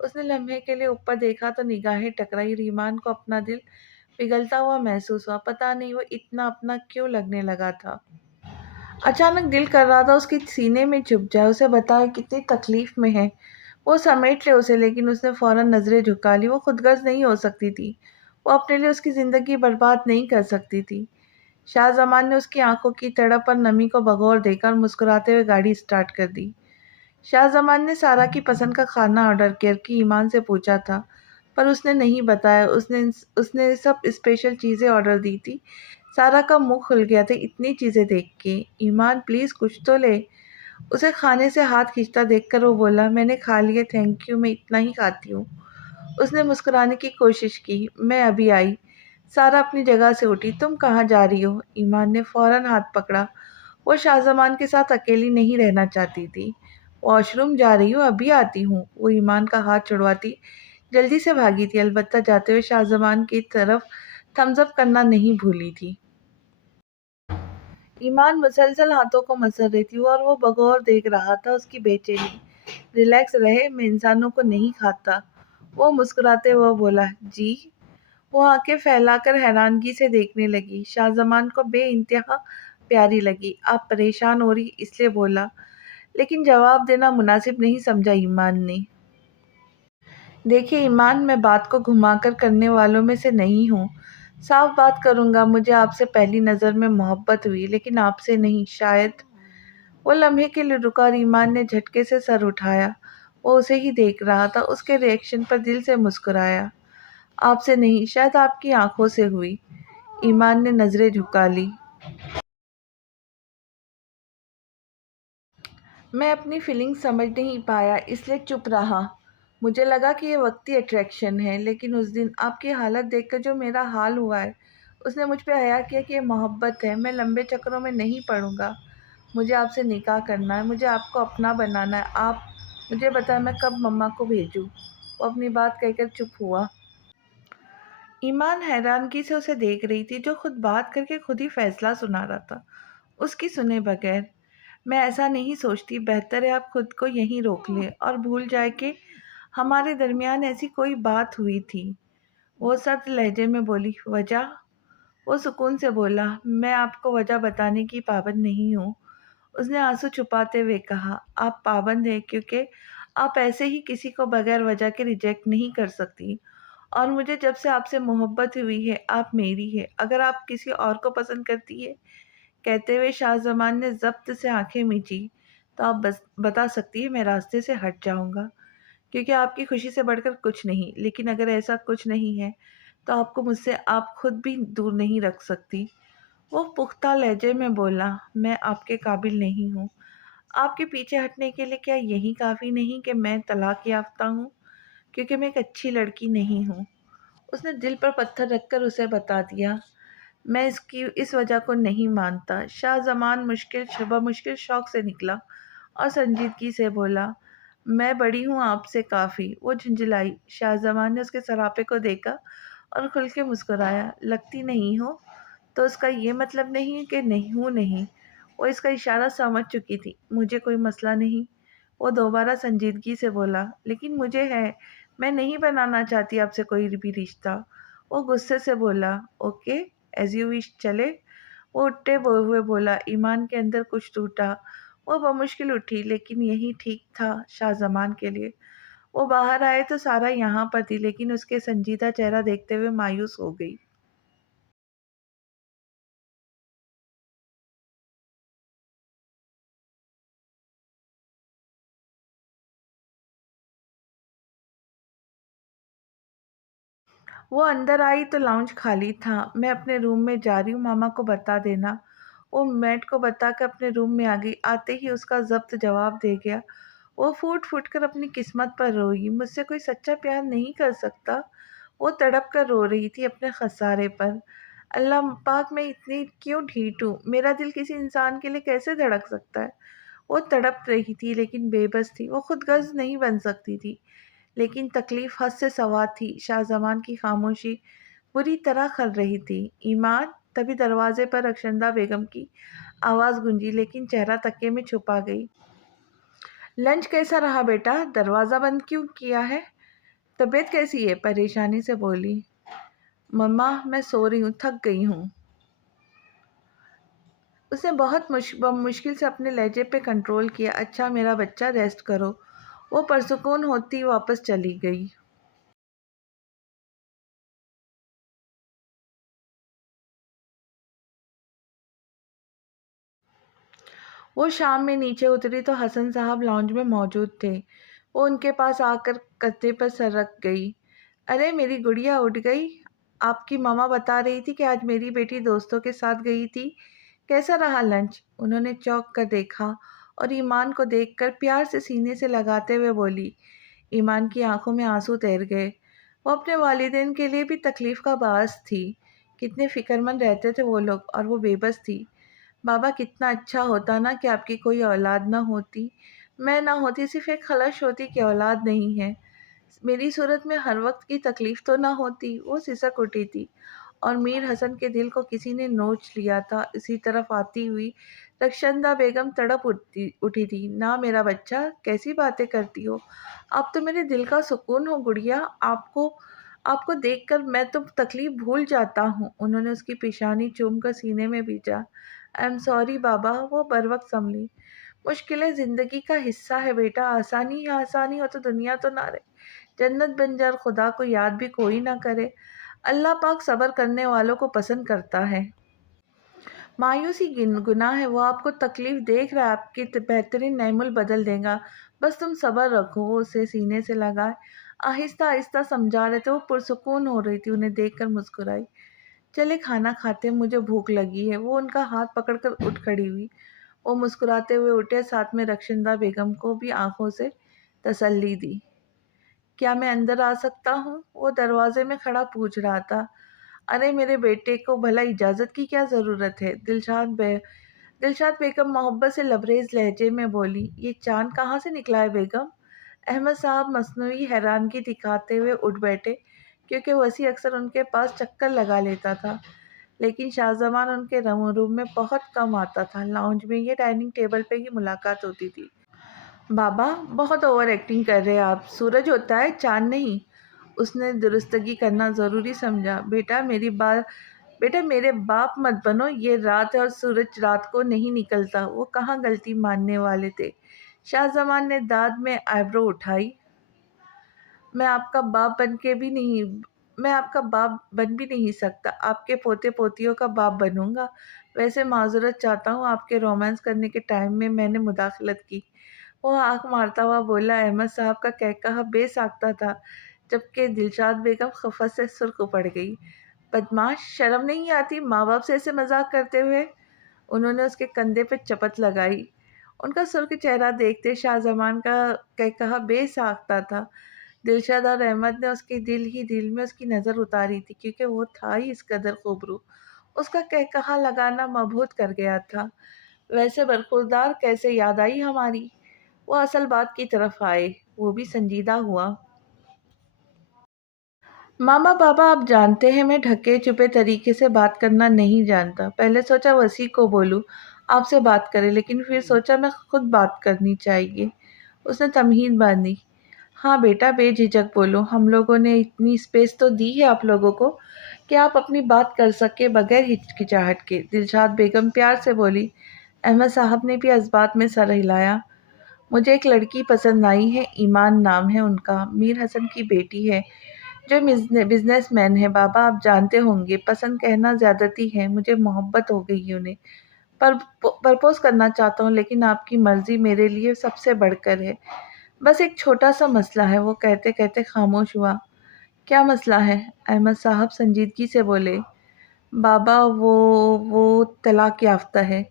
اس نے لمحے کے لیے اوپر دیکھا تو نگاہیں ٹکرائی۔ ایمان کو اپنا دل پگھلتا ہوا محسوس ہوا۔ پتہ نہیں وہ اتنا اپنا کیوں لگنے لگا تھا۔ اچانک دل کر رہا تھا اس کے سینے میں چھپ جائے، اسے بتائے کتنی تکلیف میں ہے، وہ سمیٹ لے اسے، لیکن اس نے فوراً نظریں جھکا لی۔ وہ خود غرض نہیں ہو سکتی تھی، وہ اپنے لیے اس کی زندگی برباد نہیں کر سکتی تھی۔ شاہ زمان نے اس کی آنکھوں کی تڑپ اور نمی کو بغور دیکھا اور مسکراتے ہوئے گاڑی سٹارٹ کر دی۔ شاہ زمان نے سارا کی پسند کا کھانا آرڈر کر کے ایمان سے پوچھا تھا، پر اس نے نہیں بتایا۔ اس نے سب اسپیشل چیزیں آرڈر دی تھی۔ سارا کا منہ کھل گیا تھا اتنی چیزیں دیکھ کے۔ ایمان پلیز کچھ تو لے۔ اسے کھانے سے ہاتھ کھینچتا دیکھ کر وہ بولا، میں نے کھا لیے تھینک یو، میں اتنا ہی کھاتی ہوں۔ اس نے مسکرانے کی کوشش کی، میں ابھی آئی۔ سارا اپنی جگہ سے اٹھی، تم کہاں جا رہی ہو؟ ایمان نے فوراً ہاتھ پکڑا، وہ شاہ زمان کے ساتھ اکیلی نہیں رہنا چاہتی تھی۔ واش روم جا رہی ہوں، ابھی آتی ہوں۔ وہ ایمان کا ہاتھ چھڑواتی جلدی سے بھاگی تھی، البتہ جاتے ہوئے شاہ زمان کی طرف تھمز اپ کرنا نہیں بھولی تھی۔ ایمان مسلسل ہاتھوں کو مسل رہی تھی اور وہ بغور دیکھ رہا تھا اس کی بے چینی۔ ریلیکس رہے، میں انسانوں کو نہیں کھاتا، وہ مسکراتے ہوئے بولا۔ جی؟ وہ آنکھیں پھیلا کر حیرانگی سے دیکھنے لگی۔ شاہ زمان کو بے انتہا پیاری لگی۔ آپ پریشان ہو رہی اس لیے بولا، لیکن جواب دینا مناسب نہیں سمجھا ایمان نے۔ دیکھیے ایمان، میں بات کو گھما کر کرنے والوں میں سے نہیں ہوں۔ صاف بات کروں گا، مجھے آپ سے پہلی نظر میں محبت ہوئی، لیکن آپ سے نہیں، شاید۔ وہ لمحے کے لیے رکا اور ایمان نے جھٹکے سے سر اٹھایا۔ وہ اسے ہی دیکھ رہا تھا، اس کے ری ایکشن پر دل سے مسکرایا۔ آپ سے نہیں، شاید آپ کی آنکھوں سے ہوئی۔ ایمان نے نظریں جھکا لی۔ میں اپنی فیلنگ سمجھ نہیں پایا، اس لیے چپ رہا۔ مجھے لگا کہ یہ وقتی اٹریکشن ہے، لیکن اس دن آپ کی حالت دیکھ کر جو میرا حال ہوا ہے، اس نے مجھ پہ حیا کیا کہ یہ محبت ہے۔ میں لمبے چکروں میں نہیں پڑوں گا۔ مجھے آپ سے نکاح کرنا ہے، مجھے آپ کو اپنا بنانا ہے۔ آپ مجھے بتائیں میں کب مما کو بھیجوں؟ وہ اپنی بات کہہ کر چپ ہوا۔ ایمان حیرانگی سے اسے دیکھ رہی تھی، جو خود بات کر کے خود ہی فیصلہ سنا رہا تھا، اس کی سنے بغیر۔ میں ایسا نہیں سوچتی، بہتر ہے آپ خود کو یہیں روک لیں اور بھول جائے کہ ہمارے درمیان ایسی کوئی بات ہوئی تھی۔ وہ سرد لہجے میں بولی، وجہ؟ وہ سکون سے بولا، میں آپ کو وجہ بتانے کی پابند نہیں ہوں۔ اس نے آنسو چھپاتے ہوئے کہا، آپ پابند ہیں کیونکہ آپ ایسے ہی کسی کو بغیر وجہ کے ریجیکٹ نہیں کر سکتی، اور مجھے جب سے آپ سے محبت ہوئی ہے آپ میری ہے۔ اگر آپ کسی اور کو پسند کرتی ہے، کہتے ہوئے شاہ زمان نے ضبط سے آنکھیں میچی، تو آپ بس بتا سکتی ہے میں راستے سے ہٹ جاؤں گا، کیونکہ آپ کی خوشی سے بڑھ کر کچھ نہیں۔ لیکن اگر ایسا کچھ نہیں ہے تو آپ کو مجھ سے آپ خود بھی دور نہیں رکھ سکتی۔ وہ پختہ لہجے میں بولا، میں آپ کے قابل نہیں ہوں۔ آپ کے پیچھے ہٹنے کے لیے کیا یہی کافی نہیں کہ میں طلاق یافتہ ہوں؟ کیونکہ میں ایک اچھی لڑکی نہیں ہوں۔ اس نے دل پر پتھر رکھ کر اسے بتا دیا، میں اس وجہ کو نہیں مانتا۔ شاہ زمان مشکل شوق سے نکلا اور سنجیدگی سے بولا، میں بڑی ہوں آپ سے کافی۔ وہ جھنجھلائی۔ شاہ زمان نے اس کے سراپے کو دیکھا اور کھل کے مسکرایا، لگتی نہیں ہو تو اس کا یہ مطلب نہیں کہ نہیں ہوں نہیں۔ وہ اس کا اشارہ سمجھ چکی تھی۔ مجھے کوئی مسئلہ نہیں، وہ دوبارہ سنجیدگی سے بولا، لیکن مجھے ہے، میں نہیں بنانا چاہتی آپ سے کوئی بھی رشتہ۔ وہ غصے سے بولا، اوکے ایز یو وش، چلے؟ وہ اٹھتے ہوئے بولا۔ ایمان کے اندر کچھ ٹوٹا۔ وہ بمشکل اٹھی، لیکن یہی ٹھیک تھا شاہ زمان کے لیے۔ وہ باہر آئے تو سارا یہاں پر تھی، لیکن اس کے سنجیدہ چہرہ دیکھتے ہوئے مایوس ہو گئی۔ وہ اندر آئی تو لاؤنج خالی تھا۔ میں اپنے روم میں جا رہی ہوں، ماما کو بتا دینا۔ وہ میٹ کو بتا کر اپنے روم میں آ گئی۔ آتے ہی اس کا ضبط جواب دے گیا۔ وہ پھوٹ پھوٹ کر اپنی قسمت پر روئی، مجھ سے کوئی سچا پیار نہیں کر سکتا۔ وہ تڑپ کر رو رہی تھی اپنے خسارے پر۔ اللہ پاک، میں اتنی کیوں ڈھیٹ ہوں؟ میرا دل کسی انسان کے لیے کیسے دھڑک سکتا ہے؟ وہ تڑپ رہی تھی لیکن بے بس تھی۔ وہ خود غرض نہیں بن سکتی تھی، لیکن تکلیف حد سے سوا تھی۔ شاہ زمان کی خاموشی بری طرح کھل رہی تھی۔ ایمان! تبھی دروازے پر رخشندہ بیگم کی آواز گونجی، لیکن چہرہ تکے میں چھپا گئی۔ لنچ کیسا رہا بیٹا؟ دروازہ بند کیوں کیا ہے؟ طبیعت کیسی ہے؟ پریشانی سے بولی۔ مما میں سو رہی ہوں، تھک گئی ہوں۔ اس نے بہت مشکل سے اپنے لہجے پہ کنٹرول کیا۔ اچھا میرا بچہ، ریسٹ کرو۔ وہ پرسکون ہوتی واپس چلی گئی۔ وہ شام میں نیچے اتری تو حسن صاحب لاؤنج میں موجود تھے۔ وہ ان کے پاس آ کر کندھے پر سر رکھ گئی۔ ارے میری گڑیا اٹھ گئی؟ آپ کی ماما بتا رہی تھی کہ آج میری بیٹی دوستوں کے ساتھ گئی تھی۔ کیسا رہا لنچ؟ انہوں نے چونک کر دیکھا اور ایمان کو دیکھ کر پیار سے سینے سے لگاتے ہوئے بولی۔ ایمان کی آنکھوں میں آنسو تیر گئے۔ وہ اپنے والدین کے لیے بھی تکلیف کا باعث تھی۔ کتنے فکر مند رہتے تھے وہ لوگ، اور وہ بے بس تھی۔ بابا کتنا اچھا ہوتا نا کہ آپ کی کوئی اولاد نہ ہوتی، میں نہ ہوتی، صرف ایک خلش ہوتی کہ اولاد نہیں ہے۔ میری صورت میں ہر وقت کی تکلیف تو نہ ہوتی۔ وہ سسک اٹھی تھی اور میر حسن کے دل کو کسی نے نوچ لیا تھا۔ اسی طرف آتی ہوئی رخشندہ بیگم تڑپ اٹھی تھی۔ نہ میرا بچہ، کیسی باتیں کرتی ہو؟ آپ تو میرے دل کا سکون ہو گڑیا۔ آپ کو دیکھ کر میں تو تکلیف بھول جاتا ہوں۔ انہوں نے اس کی پیشانی چوم کر سینے میں بھیجا۔ آئی ایم سوری بابا، وہ بروقت سنبھلی۔ مشکلیں زندگی کا حصہ ہے بیٹا، آسانی ہی آسانی ہو تو دنیا تو نہ رہے، جنت بن جائے، خدا کو یاد بھی کوئی نہ کرے۔ اللہ پاک صبر کرنے والوں کو پسند کرتا ہے۔ مایوسی گناہ ہے، وہ آپ کو تکلیف دیکھ رہا ہے، آپ کی بہترین نعمت بدل دے گا، بس تم صبر رکھو۔ وہ اسے سینے سے لگائے آہستہ آہستہ سمجھا رہے تھے۔ وہ پرسکون ہو رہی تھی، انہیں دیکھ کر مسکرائی۔ چلے کھانا کھاتے ہیں، مجھے بھوک لگی ہے۔ وہ ان کا ہاتھ پکڑ کر اٹھ کھڑی ہوئی۔ وہ مسکراتے ہوئے اٹھے، ساتھ میں رخشندہ بیگم کو بھی آنکھوں سے تسلی دی۔ کیا میں اندر آ سکتا ہوں؟ وہ دروازے میں کھڑا پوچھ رہا تھا۔ ارے میرے بیٹے کو بھلا اجازت کی کیا ضرورت ہے؟ دلشاد بیگم محبت سے لبریز لہجے میں بولی۔ یہ چاند کہاں سے نکلا ہے بیگم؟ احمد صاحب مصنوعی حیرانگی دکھاتے ہوئے اٹھ بیٹھے، کیونکہ وسیع اکثر ان کے پاس چکر لگا لیتا تھا، لیکن شاہ زمان ان کے روم میں بہت کم آتا تھا۔ لاؤنج میں یا ڈائننگ ٹیبل پہ ہی ملاقات ہوتی تھی۔ بابا بہت اوور ایکٹنگ کر رہے آپ، سورج ہوتا ہے چاند نہیں۔ اس نے درستگی کرنا ضروری سمجھا۔ بیٹا میرے باپ مت بنو، یہ رات ہے اور سورج رات کو نہیں نکلتا۔ وہ کہاں غلطی ماننے والے تھے؟ شاہ زمان نے داد میں آئیبرو اٹھائی۔ میں آپ کا باپ بن بھی نہیں سکتا، آپ کے پوتے پوتیوں کا باپ بنوں گا۔ ویسے معذرت چاہتا ہوں، آپ کے رومانس کرنے کے ٹائم میں نے مداخلت کی۔ وہ آنکھ مارتا ہوا بولا۔ احمد صاحب کا کہا بے ساختہ تھا، جبکہ دلشاد بیگم خفت سے سرخ پڑ گئی۔ بدماش، شرم نہیں آتی ماں باپ سے ایسے مذاق کرتے ہوئے؟ انہوں نے اس کے کندھے پہ چپت لگائی۔ ان کا سرخ چہرہ دیکھتے شاہ زمان کا کہا بے ساختہ تھا۔ دلشاد اور احمد نے اس کے دل میں اس کی نظر اتاری تھی، کیونکہ وہ تھا ہی اس قدر خوبرو۔ اس کا کہا لگانا مبہوت کر گیا تھا۔ ویسے برخوردار کیسے یاد آئی ہماری؟ وہ اصل بات کی طرف آئے، وہ بھی سنجیدہ ہوا۔ ماما بابا آپ جانتے ہیں میں ڈھکے چھپے طریقے سے بات کرنا نہیں جانتا۔ پہلے سوچا وسیع کو بولوں آپ سے بات کرے، لیکن پھر سوچا میں خود بات کرنی چاہیے۔ اس نے تمہید باندھی۔ ہاں بیٹا بے جھجک بولو، ہم لوگوں نے اتنی اسپیس تو دی ہے آپ لوگوں کو کہ آپ اپنی بات کر سکے بغیر ہچکچاہٹ کے۔ دلشاد بیگم پیار سے بولی۔ احمد صاحب نے بھی اس بات میں سر ہلایا۔ مجھے ایک لڑکی پسند آئی ہے، ایمان نام ہے ان کا، میر حسن کی بیٹی ہے جو بزنس مین ہے۔ بابا آپ جانتے ہوں گے، پسند کہنا زیادتی ہے، مجھے محبت ہو گئی انہیں، پرپوز کرنا چاہتا ہوں، لیکن آپ کی مرضی میرے لیے سب سے بڑھ کر ہے۔ بس ایک چھوٹا سا مسئلہ ہے۔ وہ کہتے کہتے خاموش ہوا۔ کیا مسئلہ ہے؟ احمد صاحب سنجیدگی سے بولے۔ بابا وہ طلاق یافتہ ہے۔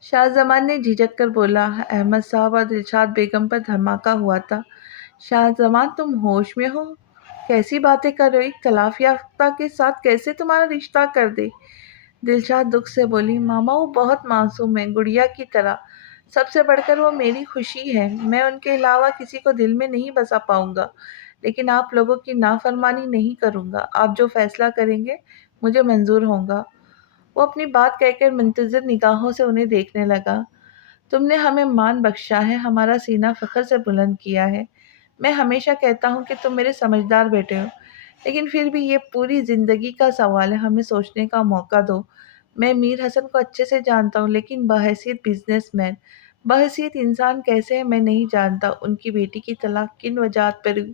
شاہ زمان نے جھجک کر بولا۔ احمد صاحب اور دلشاد بیگم پر دھماکہ ہوا تھا۔ شاہ زمان تم ہوش میں ہو؟ کیسی باتیں کر رہے ہو؟ ایک طلاق یافتہ کے ساتھ کیسے تمہارا رشتہ کر دے؟ دلشاد دکھ سے بولی۔ ماما وہ بہت معصوم ہے، گڑیا کی طرح، سب سے بڑھ کر وہ میری خوشی ہے، میں ان کے علاوہ کسی کو دل میں نہیں بسا پاؤں گا، لیکن آپ لوگوں کی نافرمانی نہیں کروں گا، آپ جو فیصلہ کریں گے مجھے منظور ہوگا۔ وہ اپنی بات کہہ کر منتظر نگاہوں سے انہیں دیکھنے لگا۔ تم نے ہمیں مان بخشا ہے، ہمارا سینہ فخر سے بلند کیا ہے، میں ہمیشہ کہتا ہوں کہ تم میرے سمجھدار بیٹے ہو، لیکن پھر بھی یہ پوری زندگی کا سوال ہے، ہمیں سوچنے کا موقع دو۔ میں میر حسن کو اچھے سے جانتا ہوں، لیکن بحیثیت بزنس مین، بحیثیت انسان کیسے ہے میں نہیں جانتا۔ ان کی بیٹی کی طلاق کن وجہات پر ہوئی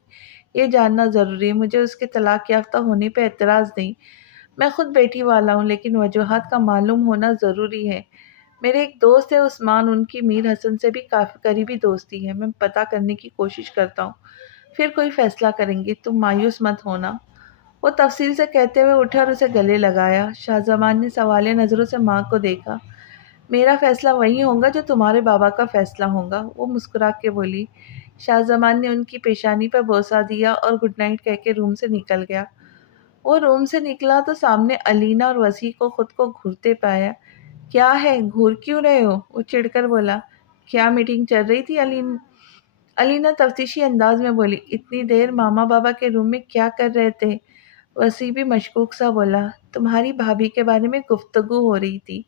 یہ جاننا ضروری ہے۔ مجھے اس کے طلاق یافتہ ہونے پہ اعتراض نہیں، میں خود بیٹی والا ہوں، لیکن وجوہات کا معلوم ہونا ضروری ہے۔ میرے ایک دوست ہے عثمان، ان کی میر حسن سے بھی کافی قریبی دوستی ہے، میں پتہ کرنے کی کوشش کرتا ہوں، پھر کوئی فیصلہ کریں گے، تم مایوس مت ہونا۔ وہ تفصیل سے کہتے ہوئے اٹھے اور اسے گلے لگایا۔ شاہ زمان نے سوالیہ نظروں سے ماں کو دیکھا۔ میرا فیصلہ وہی ہوگا جو تمہارے بابا کا فیصلہ ہوگا، وہ مسکرا کے بولی۔ شاہ زمان نے ان کی پیشانی پر بوسہ دیا اور گڈ نائٹ کہہ کے روم سے نکل گیا۔ وہ روم سے نکلا تو سامنے علینا اور وسیع کو خود کو گھورتے پایا۔ کیا ہے، گھور کیوں رہے ہو؟ وہ چڑھ کر بولا۔ کیا میٹنگ چل رہی تھی؟ علینا تفتیشی انداز میں بولی۔ اتنی دیر ماما بابا کے روم میں کیا کر رہے تھے؟ وسیع بھی مشکوک سا بولا۔ تمہاری بھابھی کے بارے میں گفتگو ہو رہی تھی۔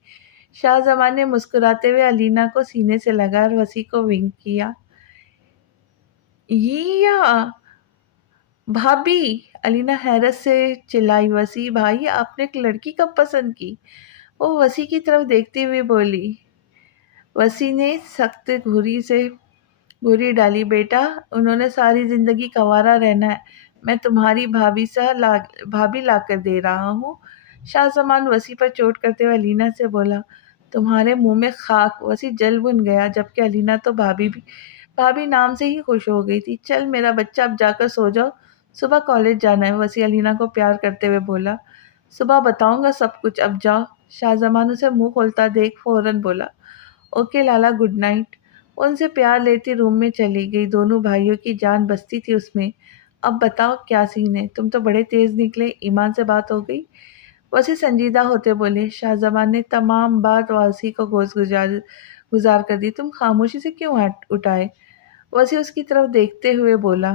شاہ زمان نے مسکراتے ہوئے علینا کو سینے سے لگا اور وسیع کو ونک کیا۔ یا بھابھی! علینا حیرت سے چلائی۔ وسیع بھائی، آپ نے ایک لڑکی کب پسند کی؟ وہ وسیع کی طرف دیکھتے ہوئے بولی۔ وسیع نے سخت گھوری ڈالی۔ بیٹا، انہوں نے ساری زندگی کنوارا رہنا ہے، میں تمہاری بھابھی لا کر دے رہا ہوں۔ شاہ زمان وسیع پر چوٹ کرتے ہوئے علینا سے بولا۔ تمہارے منہ میں خاک! وسیع جل بھن گیا، جبکہ علینا تو بھابھی نام سے ہی خوش ہو گئی تھی۔ چل میرا بچہ، اب جا کر سو جاؤ، صبح کالج جانا ہے، وسیع علینا کو پیار کرتے ہوئے بولا۔ صبح بتاؤں گا سب کچھ، اب جاؤ۔ شاہ زمان اسے منہ کھولتا دیکھ فوراً بولا۔ اوکے لالا، گڈ نائٹ۔ وہ ان سے پیار لیتی روم میں چلی گئی۔ دونوں بھائیوں کی جان بستی تھی اس میں۔ اب بتاؤ کیا سین ہے؟ تم تو بڑے تیز نکلے، ایمان سے بات ہو گئی؟ وسیع سنجیدہ ہوتے بولے۔ شاہ زمان نے تمام بات وسیع کو گزار کر دی۔ تم خاموشی سے کیوں اٹھائے؟ وسیع اس کی طرف دیکھتے ہوئے بولا۔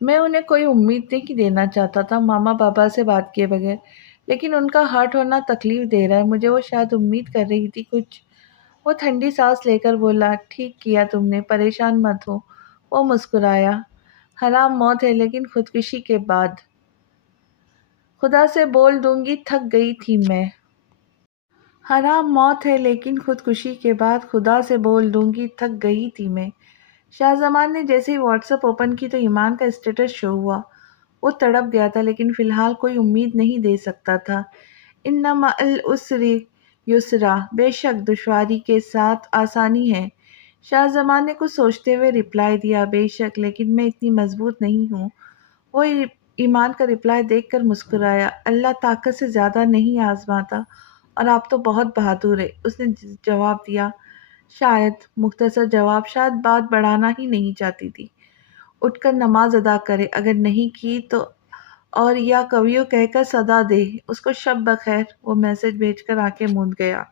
میں انہیں کوئی امید نہیں دینا چاہتا تھا ماما بابا سے بات کیے بغیر، لیکن ان کا ہرٹ ہونا تکلیف دے رہا ہے مجھے، وہ شاید امید کر رہی تھی کچھ۔ وہ ٹھنڈی سانس لے کر بولا۔ ٹھیک کیا تم نے، پریشان مت ہو۔ وہ مسکرایا۔ حرام موت ہے لیکن خودکشی کے بعد خدا سے بول دوں گی تھک گئی تھی میں۔ حرام موت ہے لیکن خودکشی کے بعد خدا سے بول دوں گی تھک گئی تھی میں۔ شاہ زمان نے جیسے ہی واٹس ایپ اوپن کی تو ایمان کا اسٹیٹس شو ہوا۔ وہ تڑپ گیا تھا، لیکن فی الحال کوئی امید نہیں دے سکتا تھا۔ ان مع العسر یسرا، بے شک دشواری کے ساتھ آسانی ہے۔ شاہ زمان نے کچھ سوچتے ہوئے رپلائی دیا۔ بے شک، لیکن میں اتنی مضبوط نہیں ہوں۔ وہ ایمان کا رپلائی دیکھ کر مسکرایا۔ اللہ طاقت سے زیادہ نہیں آزماتا، اور آپ تو بہت بہادر ہے، اس نے جواب دیا۔ شاید، مختصر جواب، شاید بات بڑھانا ہی نہیں چاہتی تھی۔ اٹھ کر نماز ادا کرے، اگر نہیں کی تو اور یا کویو کہہ کر صدا دے، اس کو شب بخیر۔ وہ میسج بھیج کر آنکھیں موند گیا۔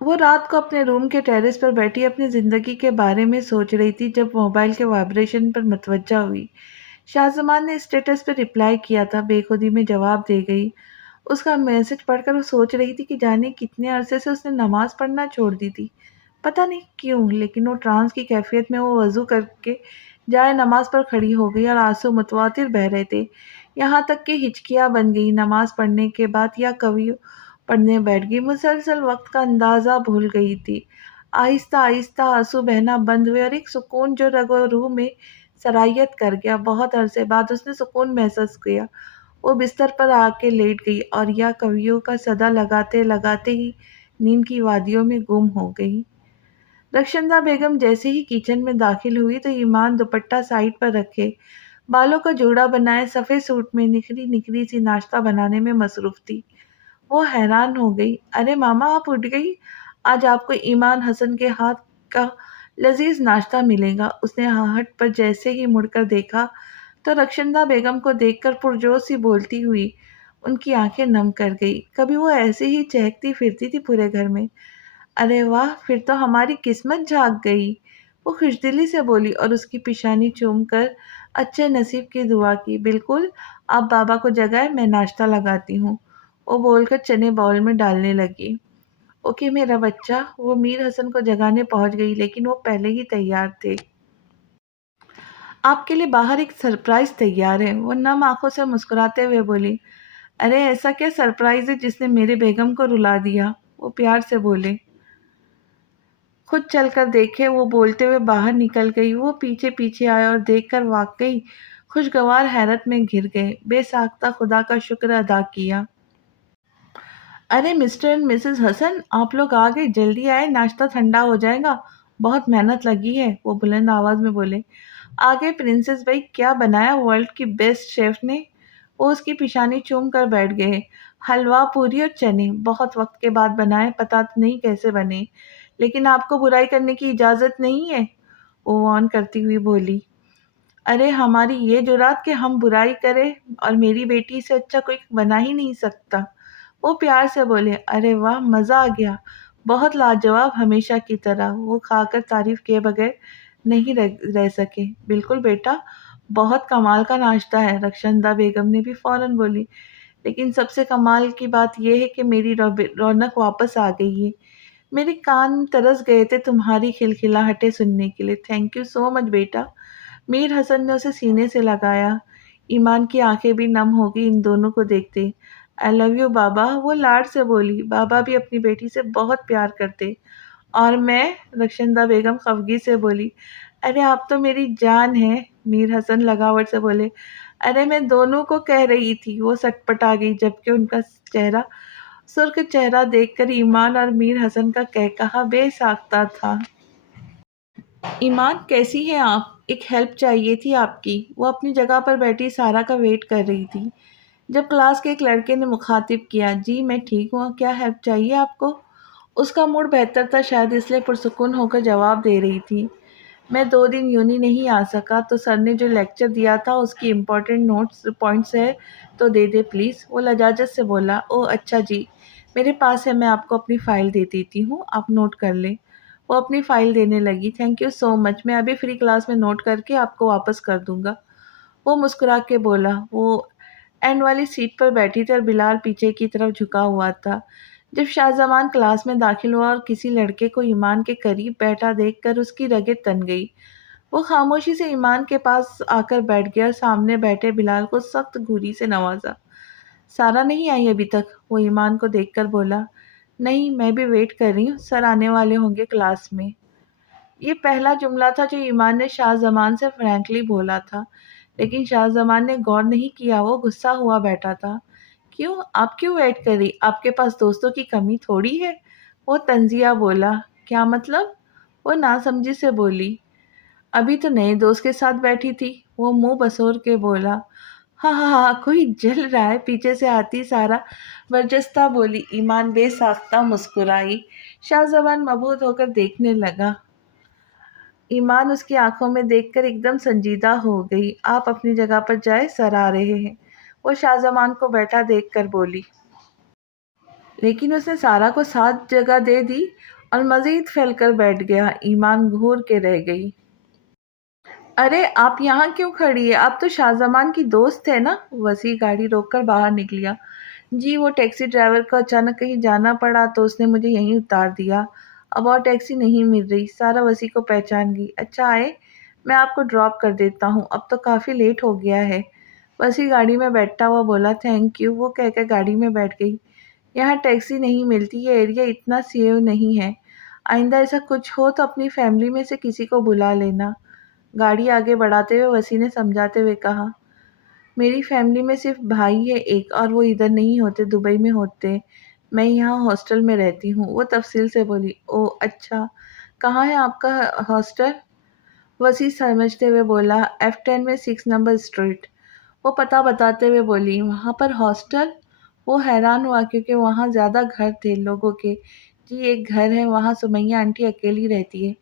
وہ رات کو اپنے روم کے ٹیرس پر بیٹھی اپنی زندگی کے بارے میں سوچ رہی تھی جب موبائل کے وائبریشن پر متوجہ ہوئی۔ شاہ زمان نے اسٹیٹس پہ رپلائی کیا تھا، بے خودی میں جواب دے گئی۔ اس کا میسج پڑھ کر وہ سوچ رہی تھی کہ جانے کتنے عرصے سے اس نے نماز پڑھنا چھوڑ دی تھی، پتہ نہیں کیوں، لیکن وہ ٹرانس کی کیفیت میں وہ وضو کر کے جائے نماز پر کھڑی ہو گئی اور آنسو متواتر بہہ رہے تھے، یہاں تک کہ ہچکیاں بن گئی۔ نماز پڑھنے کے بعد یا کبھی پڑھنے بیٹھ گئی، مسلسل وقت کا اندازہ بھول گئی تھی۔ آہستہ آہستہ آنسو بہنا بند ہوئے اور ایک سکون جو رگ و روح میں سرایت کر گیا۔ بہت عرصے بعد اس نے سکون محسوس کیا۔ وہ بستر پر آ کے لیٹ گئی اور یا کویوں کا صدا لگاتے لگاتے ہی نیند کی وادیوں میں گم ہو گئی۔ رخشندہ بیگم جیسے ہی کچن میں داخل ہوئی تو ایمان دوپٹہ سائڈ پر رکھے، بالوں کا جوڑا بنائے سفید سوٹ میں نکھری نکھری سی ناشتہ بنانے میں مصروف تھی۔ وہ حیران ہو گئی۔ ارے ماما، آپ اٹھ گئی؟ آج آپ کو ایمان حسن کے ہاتھ کا لذیذ ناشتہ ملے گا۔ اس نے ہاہٹ پر جیسے ہی مڑ کر دیکھا تو رخشندہ بیگم کو دیکھ کر پرجوش سی بولتی ہوئی ان کی آنکھیں نم کر گئی۔ کبھی وہ ایسے ہی چہکتی پھرتی تھی پورے گھر میں۔ ارے واہ، پھر تو ہماری قسمت جھاگ گئی، وہ خوشدلی سے بولی اور اس کی پیشانی چوم کر اچھے نصیب کی دعا کی۔ بالکل، آپ بابا کو جگائے، میں ناشتہ لگاتی ہوں، وہ بول کر چنے باؤل میں ڈالنے لگی۔ اوکے میرا بچہ۔ وہ میر حسن کو جگانے پہنچ گئی، لیکن وہ پہلے ہی تیار تھے۔ آپ کے لیے باہر ایک سرپرائز تیار ہے، وہ نم آنکھوں سے مسکراتے ہوئے بولی۔ ارے ایسا کیا سرپرائز ہے جس نے میری بیگم کو رلا دیا؟ وہ پیار سے بولے۔ خود چل کر دیکھے، وہ بولتے ہوئے باہر نکل گئی۔ وہ پیچھے پیچھے آئے اور دیکھ کر واقعی خوشگوار حیرت میں گر گئے، بے ساختہ خدا کا شکر ادا کیا۔ ارے مسٹر اینڈ مسز حسن، آپ لوگ آ گئے، جلدی آئے، ناشتہ ٹھنڈا ہو جائے گا، بہت محنت لگی ہے، وہ بلند آواز میں بولے۔ آگے پرنسس بھائی، کیا بنایا ورلڈ کی بیسٹ شیف نے؟ وہ اس کی پیشانی چوم کر بیٹھ گئے۔ حلوہ، پوری اور چنے، بہت وقت کے بعد بنائے، پتہ نہیں کیسے بنے، لیکن آپ کو برائی کرنے کی اجازت نہیں ہے، وہ وارن کرتی ہوئی بولی۔ ارے ہماری یہ جرات کہ ہم برائی کریں، اور میری بیٹی سے اچھا کوئی بنا ہی نہیں سکتا، وہ پیار سے بولے۔ ارے واہ، مزہ آ گیا، بہت لاجواب، ہمیشہ کی طرح، وہ کھا کر تعریف کیے بغیر نہیں رہ سکے۔ بالکل بیٹا، بہت کمال کا ناشتہ ہے، رخشندہ بیگم نے بھی فوراً بولی۔ لیکن سب سے کمال کی بات یہ ہے کہ میری رونق واپس آ گئی ہے، میرے کان ترس گئے تھے تمہاری کھلکھلاہٹیں سننے کے لیے، تھینک یو سو مچ بیٹا۔ میر حسن نے اسے سینے سے لگایا۔ ایمان کی آنکھیں بھی نم ہو گئی ان دونوں کو دیکھتے۔ آئی لو یو بابا، وہ لاڈ سے بولی۔ بابا بھی اپنی بیٹی سے بہت پیار کرتے۔ اور میں، رخشندہ بیگم خفگی سے بولی۔ ارے آپ تو میری جان ہے، میر حسن لگاوٹ سے بولے۔ ارے میں دونوں کو کہہ رہی تھی، وہ سٹ پٹا گئی، جبکہ ان کا چہرہ، سرخ چہرہ دیکھ کر ایمان اور میر حسن کا کہا بے ساختہ تھا۔ ایمان کیسی ہیں آپ؟ ایک ہیلپ چاہیے تھی آپ کی، وہ اپنی جگہ پر بیٹھی سارا کا ویٹ کر رہی تھی۔ جب کلاس کے ایک لڑکے نے مخاطب کیا، جی میں ٹھیک ہوں، کیا ہیلپ چاہیے آپ کو؟ اس کا موڈ بہتر تھا، شاید اس لیے پرسکون ہو کر جواب دے رہی تھی۔ میں 2 دن یونی نہیں آ سکا، تو سر نے جو لیکچر دیا تھا اس کی امپورٹنٹ نوٹس پوائنٹس ہے تو دے دے پلیز، وہ لجاجت سے بولا۔ او اچھا جی، میرے پاس ہے، میں آپ کو اپنی فائل دے دیتی ہوں، آپ نوٹ کر لیں۔ وہ اپنی فائل دینے لگی۔ تھینک یو سو مچ، میں ابھی فری کلاس میں نوٹ کر کے آپ کو واپس کر دوں گا، وہ مسکرا کے بولا۔ وہ اینڈ والی سیٹ پر بیٹھی تھی اور بلال پیچھے کی طرف جھکا ہوا تھا۔ جب شاہ زمان کلاس میں داخل ہوا اور کسی لڑکے کو ایمان کے قریب بیٹھا دیکھ کر اس کی رگیں تن گئی، وہ خاموشی سے ایمان کے پاس آ کر بیٹھ گیا اور سامنے بیٹھے بلال کو سخت گھوری سے نوازا۔ سارا نہیں آئی ابھی تک؟ وہ ایمان کو دیکھ کر بولا۔ نہیں، میں بھی ویٹ کر رہی ہوں، سر آنے والے ہوں گے کلاس میں۔ یہ پہلا جملہ تھا جو ایمان نے شاہ زمان سے فرینکلی بولا تھا، لیکن شاہ زمان نے غور نہیں کیا، وہ غصہ ہوا بیٹھا تھا۔ کیوں؟ آپ کیوں ویٹ کر رہی؟ آپ کے پاس دوستوں کی کمی تھوڑی ہے، وہ طنزیہ بولا۔ کیا مطلب؟ وہ ناسمجھی سے بولی۔ ابھی تو نئے دوست کے ساتھ بیٹھی تھی، وہ منہ بسور کے بولا۔ ہاں ہاں ہاں، کوئی جل رہا ہے، پیچھے سے آتی سارا برجستہ بولی۔ ایمان بے ساختہ مسکرائی۔ شاہ زبان مبہوت ہو کر دیکھنے لگا۔ ایمان اس کی آنکھوں میں دیکھ کر ایک دم سنجیدہ ہو گئی۔ آپ اپنی جگہ پر جائیں، سر آ رہے ہیں، وہ شاہ زمان کو بیٹھا دیکھ کر بولی۔ لیکن اس نے سارا کو ساتھ جگہ دے دی اور مزید پھیل کر بیٹھ گیا۔ ایمان گھور کے رہ گئی۔ ارے آپ یہاں کیوں کھڑی ہے؟ آپ تو شاہ زمان کی دوست ہے نا؟ وسیع گاڑی روک کر باہر نکلیا۔ جی، وہ ٹیکسی ڈرائیور کو اچانک کہیں جانا پڑا تو اس نے مجھے یہیں اتار دیا، اب اور ٹیکسی نہیں مل رہی۔ سارا وسیع کو پہچان گئی۔ اچھا آئے، میں آپ کو ڈراپ کر دیتا ہوں، اب تو کافی لیٹ ہو گیا ہے، وسیع گاڑی میں بیٹھتا ہوا بولا۔ تھینک یو، وہ کہہ کر گاڑی میں بیٹھ گئی۔ یہاں ٹیکسی نہیں ملتی، یہ ایریا اتنا سیو نہیں ہے، آئندہ ایسا کچھ ہو تو اپنی فیملی میں سے کسی کو بلا لینا، گاڑی آگے بڑھاتے ہوئے وسیع نے سمجھاتے ہوئے کہا۔ میری فیملی میں صرف بھائی ہے ایک، اور وہ ادھر نہیں ہوتے، دبئی میں ہوتے، میں یہاں ہاسٹل میں رہتی ہوں، وہ تفصیل سے بولی۔ او اچھا، کہاں ہے آپ کا ہاسٹل؟ وسیع سمجھتے ہوئے بولا۔ F10 میں 6 نمبر اسٹریٹ، وہ پتہ بتاتے ہوئے بولی۔ وہاں پر ہاسٹل؟ وہ حیران ہوا کیونکہ وہاں زیادہ گھر تھے لوگوں کے۔ جی ایک گھر ہے، وہاں سمیہ آنٹی اکیلی رہتی ہے،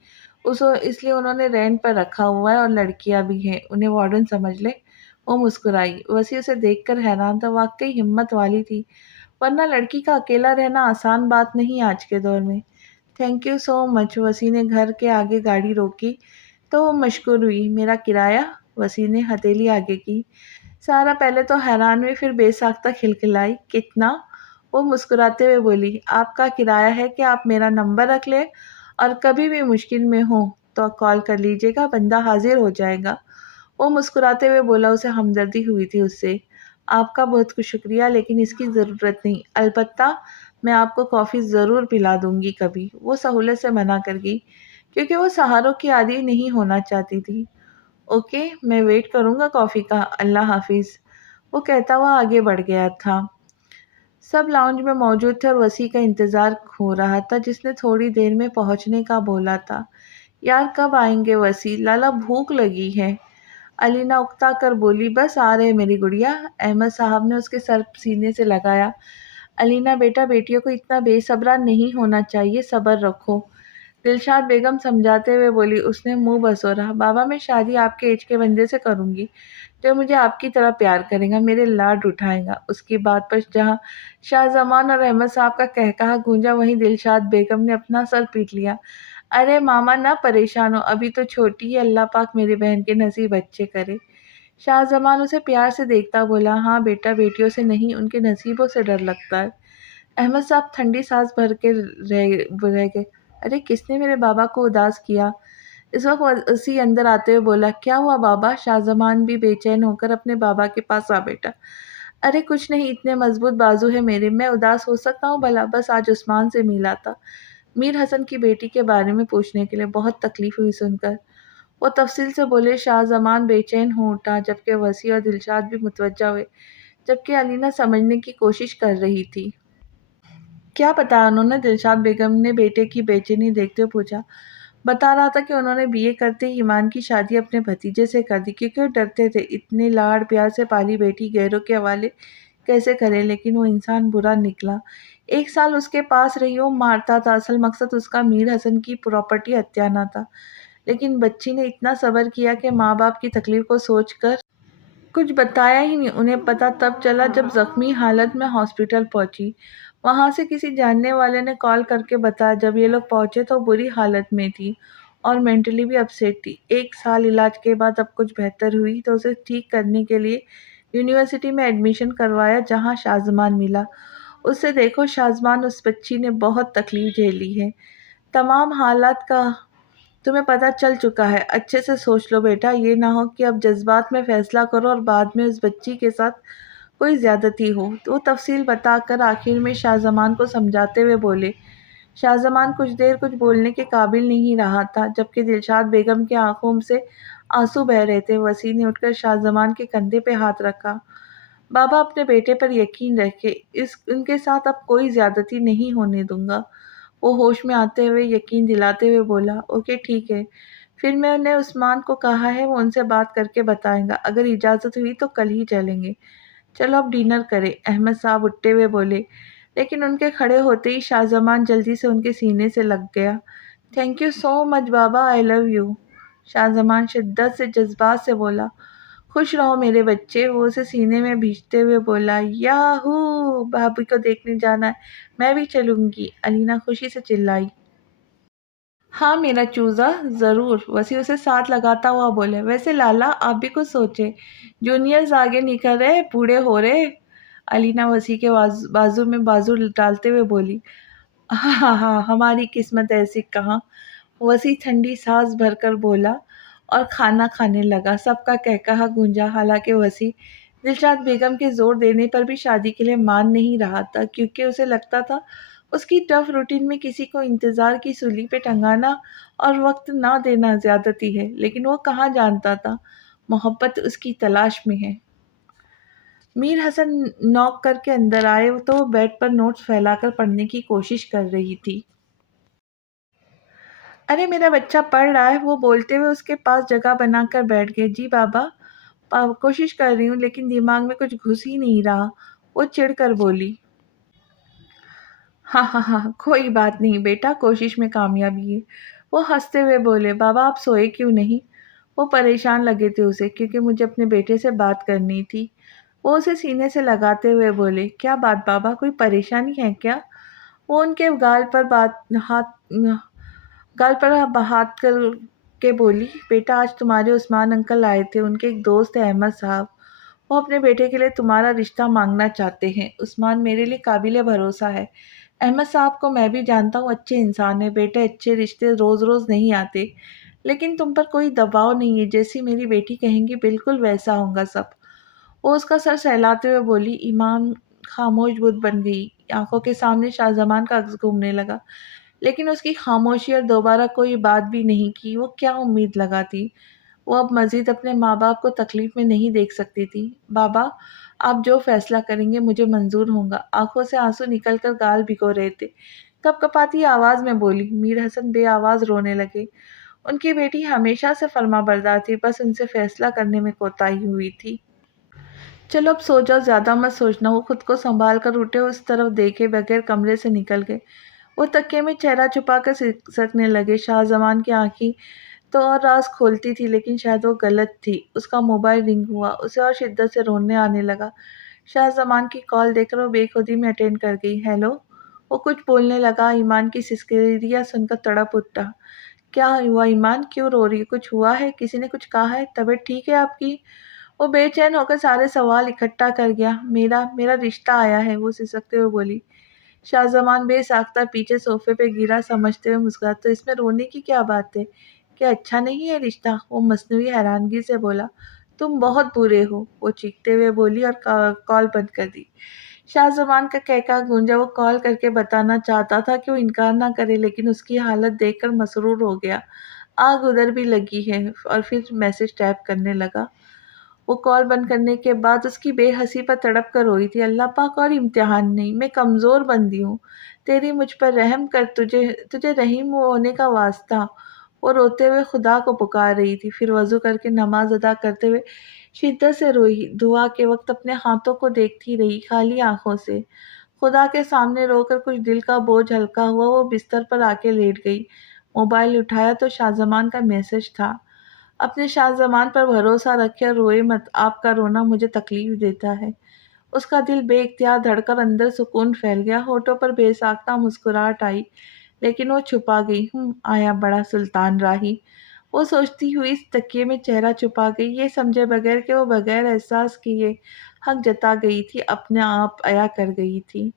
اس لیے انہوں نے رینٹ پر رکھا ہوا ہے، اور لڑکیاں بھی ہیں، انہیں وارڈن سمجھ لے، وہ مسکرائی۔ وسیع اسے دیکھ کر حیران تھا، واقعی ہمت والی تھی، ورنہ لڑکی کا اکیلا رہنا آسان بات نہیں آج کے دور میں۔ تھینک یو سو مچ، وسیع نے گھر کے آگے گاڑی روکی تو وہ مشکور ہوئی۔ میرا کرایہ؟ وسیع نے ہتھیلی آگے کی۔ سارا پہلے تو حیران ہوئی، پھر بے ساختہ کھلکھلائی۔ کتنا؟ وہ مسکراتے ہوئے بولی۔ آپ کا کرایہ ہے کہ آپ میرا نمبر رکھ لیں، اور کبھی بھی مشکل میں ہوں تو کال کر لیجیے گا، بندہ حاضر ہو جائے گا، وہ مسکراتے ہوئے بولا، اسے ہمدردی ہوئی تھی اس سے۔ آپ کا بہت شکریہ، لیکن اس کی ضرورت نہیں، البتہ میں آپ کو کافی ضرور پلا دوں گی کبھی۔ وہ سہولت سے منع کر گئی کیونکہ وہ سہاروں کی عادی نہیں ہونا چاہتی تھی۔ اوکے، میں ویٹ کروں گا کافی کا، اللہ حافظ، وہ کہتا ہوا آگے بڑھ گیا تھا۔ سب لاؤنج میں موجود تھے اور وسیع کا انتظار ہو رہا تھا جس نے تھوڑی دیر میں پہنچنے کا بولا تھا۔ یار کب آئیں گے وسیع؟ لالا بھوک لگی ہے، علینا اکتا کر بولی۔ بس آ رہے میری گڑیا، احمد صاحب نے اس کے سر سینے سے لگایا۔ علینا بیٹا، بیٹیوں کو اتنا بے صبرا نہیں ہونا چاہیے، صبر رکھو، دلشاد بیگم سمجھاتے ہوئے بولی۔ اس نے منہ بسورا۔ بابا میں شادی آپ کے ایج کے بندے سے کروں گی جو مجھے آپ کی طرح پیار کرے گا، میرے لاڈ اٹھائے گا۔ اس کی بات پر جہاں شاہ زمان اور احمد صاحب کا قہقہا گونجا، وہیں دلشاد بیگم نے اپنا سر پیٹ لیا۔ ارے ماما نہ پریشان ہو، ابھی تو چھوٹی ہے، اللہ پاک میری بہن کے نصیب اچھے کرے۔ شاہ زمان اسے پیار سے دیکھتا بولا، ہاں بیٹا، بیٹیوں سے نہیں ان کے نصیبوں سے ڈر لگتا ہے۔ احمد صاحب ٹھنڈی سانس بھر کے رہ گئے۔ ارے کس نے میرے بابا کو اداس کیا؟ اس وقت اسی اندر آتے ہوئے بولا، کیا ہوا بابا؟ شاہ زمان بھی بے چین ہو کر اپنے بابا کے پاس آ بیٹھا۔ ارے کچھ نہیں، اتنے مضبوط بازو ہے میرے، میں اداس ہو سکتا ہوں بھلا؟ بس آج عثمان سے ملا تھا میر حسن کی بیٹی کے بارے میں پوچھنے کے لیے، بہت تکلیف ہوئی سن کر، وہ تفصیل سے بولے۔ شاہ زمان بے چین ہو اٹھا، جبکہ وسیع اور دلشاد بھی متوجہ ہوئے، جبکہ علینا سمجھنے کی کوشش کر رہی تھی۔ کیا بتایا انہوں نے؟ دلشاد بیگم نے بیٹے کی بے چینی دیکھتے ہوئے پوچھا۔ بتا رہا تھا کہ انہوں نے BA کرتے ہی ایمان کی شادی اپنے بھتیجے سے کر دی، کیونکہ وہ ڈرتے تھے اتنے لاڑ پیار سے پالی بیٹی غیروں کے حوالے کیسے کرے، لیکن وہ انسان برا نکلا۔ 1 سال اس کے پاس رہی، وہ مارتا تھا، اصل مقصد اس کا میر حسن کی پراپرٹی ہتھیانا تھا، لیکن بچی نے اتنا صبر کیا کہ ماں باپ کی تکلیف کو سوچ کر کچھ بتایا ہی نہیں۔ انہیں پتہ تب چلا جب زخمی حالت میں ہاسپٹل پہنچی۔ وہاں سے کسی جاننے والے نے کال کر کے بتایا، جب یہ لوگ پہنچے تو بری حالت میں تھی اور مینٹلی بھی اپسیٹ تھی۔ 1 سال علاج کے بعد اب کچھ بہتر ہوئی تو اسے ٹھیک کرنے کے لیے یونیورسٹی میں ایڈمیشن کروایا، جہاں شازمان ملا۔ اس سے دیکھو شازمان، اس بچی نے بہت تکلیف جھیلی ہے، تمام حالات کا تمہیں پتہ چل چکا ہے۔ اچھے سے سوچ لو بیٹا، یہ نہ ہو کہ اب جذبات میں فیصلہ کرو اور بعد میں اس بچی کے ساتھ کوئی زیادتی ہو۔ وہ تفصیل بتا کر آخر میں شاہ زمان کو سمجھاتے ہوئے بولے۔ شاہ زمان کچھ دیر کچھ بولنے کے قابل نہیں رہا تھا، جبکہ دلشاد بیگم کی آنکھوں سے آنسو بہہ رہے تھے۔ وسیع نے اٹھ کر شاہ زمان کے کندھے پہ ہاتھ رکھا۔ بابا اپنے بیٹے پر یقین رکھے، ان کے ساتھ اب کوئی زیادتی نہیں ہونے دوں گا، وہ ہوش میں آتے ہوئے یقین دلاتے ہوئے بولا۔ اوکے ٹھیک ہے، پھر میں نے عثمان کو کہا ہے، وہ ان سے بات کر کے بتائیں گا، اگر اجازت ہوئی تو کل ہی چلیں گے۔ چلو اب ڈنر کریں، احمد صاحب اٹھتے ہوئے بولے، لیکن ان کے کھڑے ہوتے ہی شاہ زمان جلدی سے ان کے سینے سے لگ گیا۔ تھینک یو سو مچ بابا، آئی لو یو، شاہ زمان شدت سے جذبات سے بولا۔ خوش رہو میرے بچے، وہ اسے سینے میں بھیجتے ہوئے بولا۔ یاہو، بھابھی کو دیکھنے جانا ہے، میں بھی چلوں گی، علینا خوشی سے چلائی۔ ہاں میرا چوزا، ضرور، وسیع اسے ساتھ لگاتا ہوا بولے۔ ویسے لالا آپ بھی کچھ سوچے، جونیئرز آگے نکل رہے، بوڑھے ہو رہے، علینا وسیع کے بازو میں بازو ڈالتے ہوئے بولی۔ ہاں ہاں ہاں، ہماری قسمت ایسی کہاں، وسیع ٹھنڈی سانس بھر کر بولا اور کھانا کھانے لگا۔ سب کا قہقہا گونجا، حالانکہ وسیع دلشاد بیگم کے زور دینے پر بھی شادی کے لیے مان نہیں رہا تھا، کیونکہ اسے لگتا تھا اس کی ٹف روٹین میں کسی کو انتظار کی سولی پہ ٹنگانا اور وقت نہ دینا زیادتی ہے، لیکن وہ کہاں جانتا تھا محبت اس کی تلاش میں ہے۔ میر حسن نوک کر کے اندر آئے تو وہ بیڈ پر نوٹس پھیلا کر پڑھنے کی کوشش کر رہی تھی۔ ارے میرا بچہ پڑھ رہا ہے، وہ بولتے ہوئے اس کے پاس جگہ بنا کر بیٹھ گئے۔ جی بابا، کوشش کر رہی ہوں، لیکن دماغ میں کچھ گھس ہی نہیں رہا، وہ چڑ کر بولی۔ ہاں ہاں ہاں، کوئی بات نہیں بیٹا، کوشش میں کامیابی ہے، وہ ہنستے ہوئے بولے۔ بابا آپ سوئے کیوں نہیں؟ وہ پریشان لگے تھے اسے، کیونکہ مجھے اپنے بیٹے سے بات کرنی تھی۔ وہ اسے سینے سے لگاتے ہوئے بولے۔ کیا بات بابا، کوئی پریشانی ہے کیا؟ وہ ان کے گال پر ہاتھ کر کے بولی۔ بیٹا آج تمہارے عثمان انکل آئے تھے، ان کے ایک دوست ہے احمد صاحب، وہ اپنے بیٹے کے لیے تمہارا رشتہ مانگنا چاہتے ہیں۔ عثمان میرے لیے قابل بھروسہ ہے، احمد صاحب کو میں بھی جانتا ہوں، اچھے انسان ہیں، بیٹے اچھے رشتے روز روز نہیں آتے، لیکن تم پر کوئی دباؤ نہیں ہے، جیسی میری بیٹی کہیں گی بالکل ویسا ہوگا سب۔ وہ اس کا سر سہلاتے ہوئے بولی۔ ایمان خاموش بت بن گئی، آنکھوں کے سامنے شاہ زمان کا عکس گھومنے لگا، لیکن اس کی خاموشی اور دوبارہ کوئی بات بھی نہیں کی۔ وہ کیا امید لگاتی؟ وہ اب مزید اپنے ماں باپ کو تکلیف میں نہیں دیکھ سکتی تھی۔ بابا، آپ جو فیصلہ کریں گے مجھے منظور ہوگا۔ آنکھوں سے آنسو نکل کر گال بھگو رہے تھے، کپ کپاتی آواز میں بولی۔ میر حسن بے آواز رونے لگے۔ ان کی بیٹی ہمیشہ سے فرما بردار تھی، بس ان سے فیصلہ کرنے میں کوتاہی ہوئی تھی۔ چلو اب سو جاؤ، زیادہ مت سوچنا۔ وہ خود کو سنبھال کر اٹھے، اس طرف دیکھے بغیر کمرے سے نکل گئے۔ وہ تکیے میں چہرہ چھپا کر سکنے لگے۔ شاہ زمان کی آنکھیں تو اور راز کھولتی تھی، لیکن شاید وہ غلط تھی۔ اس کا موبائل رنگ ہوا، اسے اور شدت سے رونے آنے لگا۔ شاہ زمان کی کال دیکھ کر وہ بے خودی میں اٹینڈ کر گئی۔ ہیلو۔ وہ کچھ بولنے لگا، ایمان کی سسکیریاں سن کر تڑپ اٹھا۔ کیا ہوا ایمان، کیوں رو رہی؟ کچھ ہوا ہے؟ کسی نے کچھ کہا ہے؟ طبیعت ٹھیک ہے آپ کی؟ وہ بے چین ہو کر سارے سوال اکٹھا کر گیا۔ میرا رشتہ آیا ہے، وہ سسکتے ہوئے بولی۔ شاہ زمان بے ساختہ پیچھے صوفے پہ گرا، سمجھتے ہوئے مسکرا۔ تو اس میں رونے کی کیا بات ہے؟ کیا اچھا نہیں ہے رشتہ؟ وہ مصنوعی حیرانگی سے بولا۔ تم بہت برے ہو، وہ چیختے ہوئے بولی اور کال بند کر دی۔ شاہ زمان کا کہکہا گونجا۔ وہ کال کر کے بتانا چاہتا تھا کہ وہ انکار نہ کرے، لیکن اس کی حالت دیکھ کر مسرور ہو گیا۔ آگ ادھر بھی لگی ہے، اور پھر میسج ٹائپ کرنے لگا۔ وہ کال بند کرنے کے بعد اس کی بے حسی پر تڑپ کر روئی تھی۔ اللہ پاک، اور امتحان نہیں، میں کمزور بندی ہوں، تیری مجھ پر رحم کر، تجھے رحیم ہونے کا واسطہ۔ وہ روتے ہوئے خدا کو پکار رہی تھی، پھر وضو کر کے نماز ادا کرتے ہوئے شدت سے روئی۔ دعا کے وقت اپنے ہاتھوں کو دیکھتی رہی، خالی آنکھوں سے۔ خدا کے سامنے رو کر کچھ دل کا بوجھ ہلکا ہوا۔ وہ بستر پر آ کے لیٹ گئی۔ موبائل اٹھایا تو شاہ زمان کا میسج تھا۔ اپنے شاہ زمان پر بھروسہ رکھے اور روئے مت، آپ کا رونا مجھے تکلیف دیتا ہے۔ اس کا دل بے اختیار دھڑ کر اندر سکون پھیل گیا۔ ہونٹوں پر بے ساختہ مسکراہٹ آئی، لیکن وہ چھپا گئی۔ آیا بڑا سلطان راہی، وہ سوچتی ہوئی تکیے میں چہرہ چھپا گئی، یہ سمجھے بغیر کہ وہ بغیر احساس کیے حق جتا گئی تھی، اپنے آپ عیا کر گئی تھی۔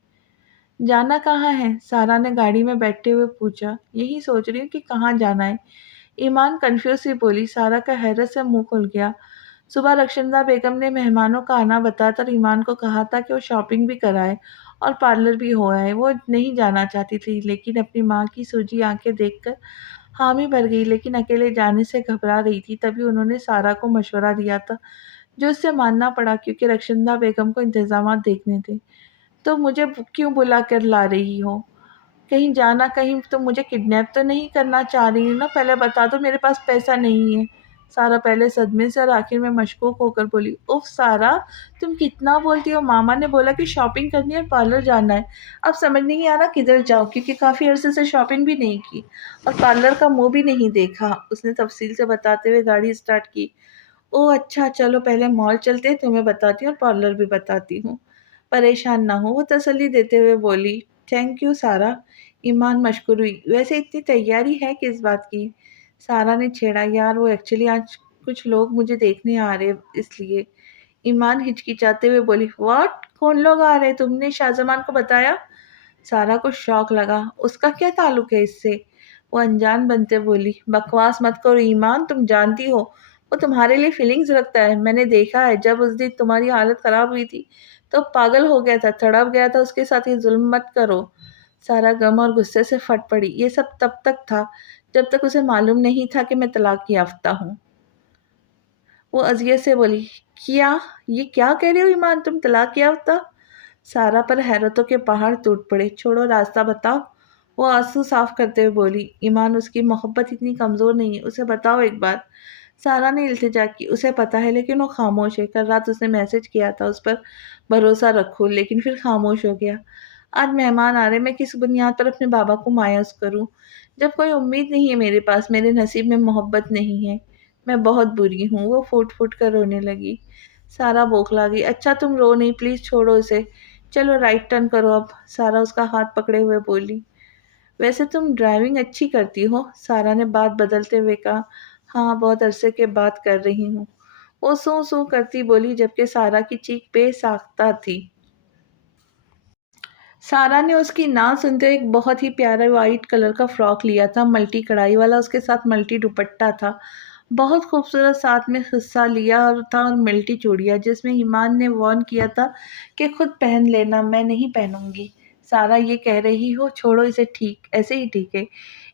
جانا کہاں ہے؟ سارا نے گاڑی میں بیٹھتے ہوئے پوچھا۔ یہی سوچ رہی ہوں کہ کہاں جانا ہے، ایمان کنفیوز سی بولی۔ سارا کا حیرت سے منہ کھل گیا۔ صبح رخشندہ بیگم نے مہمانوں کا آنا بتا کر ایمان کو کہا تھا کہ وہ شاپنگ بھی کرائے اور پارلر بھی ہو آئے۔ وہ نہیں جانا چاہتی تھی، لیکن اپنی ماں کی سوجی آنکھیں دیکھ کر حامی بھر گئی، لیکن اکیلے جانے سے گھبرا رہی تھی۔ تبھی انہوں نے سارا کو مشورہ دیا تھا، جو اس سے ماننا پڑا، کیونکہ رخشندہ بیگم کو انتظامات دیکھنے تھے۔ تو مجھے کیوں بلا کر لا رہی ہو؟ کہیں جانا، کہیں تم مجھے کڈنیپ تو نہیں کرنا چاہ رہی ہو نا؟ پہلے بتا دو، میرے پاس پیسہ نہیں ہے۔ سارا پہلے صدمے سے اور آخر میں مشکوک ہو کر بولی۔ اف سارا، تم کتنا بولتی ہو؟ ماما نے بولا کہ شاپنگ کرنی ہے اور پارلر جانا ہے، اب سمجھ نہیں آ رہا کدھر جاؤ، کیونکہ کافی عرصے سے شاپنگ بھی نہیں کی اور پارلر کا منہ بھی نہیں دیکھا۔ اس نے تفصیل سے بتاتے ہوئے گاڑی اسٹارٹ کی۔ او اچھا، چلو پہلے مال چلتے ہیں، تمہیں بتاتی ہوں اور پارلر بھی بتاتی ہوں، پریشان نہ ہو، وہ تسلی دیتے ہوئے بولی۔ تھینک یو سارا، ایمان مشکور ہوئی۔ ویسے اتنی تیاری ہے کس بات کی؟ سارا نے چھیڑا۔ یار وہ ایکچولی آج کچھ لوگ مجھے دیکھنے آ رہے، اس لیے۔ ایمان ہچکچاتے ہوئے بولی۔ واٹ؟ کون لوگ آ رہے؟ تم نے شاہ زمان کو بتایا؟ سارا کو شوق لگا۔ اس کا کیا تعلق ہے اس سے؟ وہ انجان بنتے بولی۔ بکواس مت کرو ایمان، تم جانتی ہو وہ تمہارے لیے فیلنگز رکھتا ہے، میں نے دیکھا ہے، جب اس دن تمہاری حالت خراب ہوئی تھی تو پاگل ہو گیا تھا، تڑپ گیا تھا اس کے ساتھ، یہ ظلم مت کرو۔ سارا غم اور غصے سے پھٹ پڑی۔ یہ سب تب تک تھا جب تک اسے معلوم نہیں تھا کہ میں طلاق یافتہ ہوں۔ وہ اذیت سے بولی۔ یہ کیا کہہ رہے ہو ایمان، تم طلاق یافتہ؟ سارا پر حیرتوں کے پہاڑ ٹوٹ پڑے۔ چھوڑو، راستہ بتاؤ، وہ آنسو صاف کرتے ہوئے بولی۔ ایمان، اس کی محبت اتنی کمزور نہیں ہے، اسے بتاؤ ایک بار۔ سارا نے التجا کی۔ اسے پتا ہے، لیکن وہ خاموش ہے۔ کل رات اس نے میسج کیا تھا، اس پر بھروسہ رکھو، لیکن پھر خاموش ہو گیا۔ آج مہمان آ رہے، میں کس بنیاد پر اپنے بابا کو مایوس کروں؟ جب کوئی امید نہیں ہے میرے پاس، میرے نصیب میں محبت نہیں ہے، میں بہت بری ہوں۔ وہ پھوٹ پھوٹ کر رونے لگی۔ سارا بوکھلا گئی۔ اچھا تم رو نہیں، پلیز چھوڑو اسے، چلو رائٹ ٹرن کرو اب، سارا اس کا ہاتھ پکڑے ہوئے بولی۔ ویسے تم ڈرائیونگ اچھی کرتی ہو، سارا نے بات بدلتے ہوئے کہا۔ ہاں، بہت عرصے کے بعد کر رہی ہوں، وہ سو سو کرتی بولی، جبکہ سارا کی چیخ بے ساختہ تھی۔ سارا نے اس کی نہ سنتے ایک بہت ہی پیارا وائٹ کلر کا فراک لیا تھا، ملٹی کڑھائی والا، اس کے ساتھ ملٹی دوپٹہ تھا، بہت خوبصورت، ساتھ میں خصہ لیا اور تھا اور ملٹی چوڑیاں جس میں ایمان نے وارن کیا تھا کہ خود پہن لینا، میں نہیں پہنوں گی۔ سارا یہ کہہ رہی ہو، چھوڑو اسے، ٹھیک ایسے ہی ٹھیک ہے،